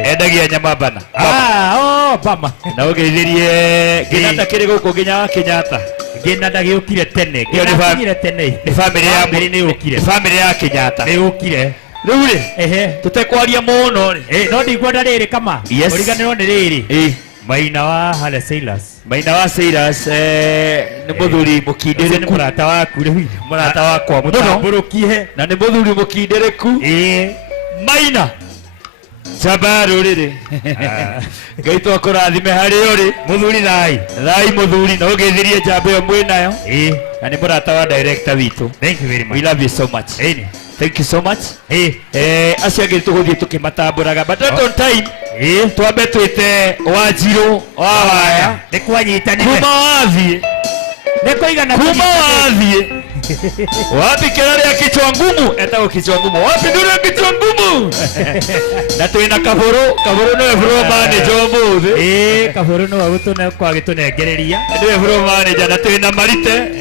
endagia nyama bana Bama na ugeithirie Kenyatta kiri guku nginya Kenyatta Kenyatta giukire tene ni family ya Kenyatta ni ukire riu ri tutekwaria muno ri no ndigwenda riri kama uriganirwo ni riri Maina wa Hale Sailors ni muthuri mukindiriku ni murata waku riu murata wakwa mutamburukie na ni muthuri mukindiriku Maina Jabaru riri Ngai twakurathime hari uri muthuri thai muthuri na ugeithirie jambe yo mwinayo na ni murata wa director witu. Thank you very much. We love you so much. Thank you so much. Acio angĩ tũgũthiĩ tũkĩmatambũraga but not on time. Twambe twĩte Wanjirũ wa waya nĩ kwanyitanĩte kuma wathiĩ nĩ kũigana kuma wathiĩ wapi kĩrarĩa kichwa ngumu etagwo kichwa ngumu wapi ndũrĩa kichwa ngumu na twĩna Kabũrũ nĩwe floor manager ũmũthĩ Kabũrũ nĩwe gwagĩtũnengereria nĩwe floor manager na twĩna Marite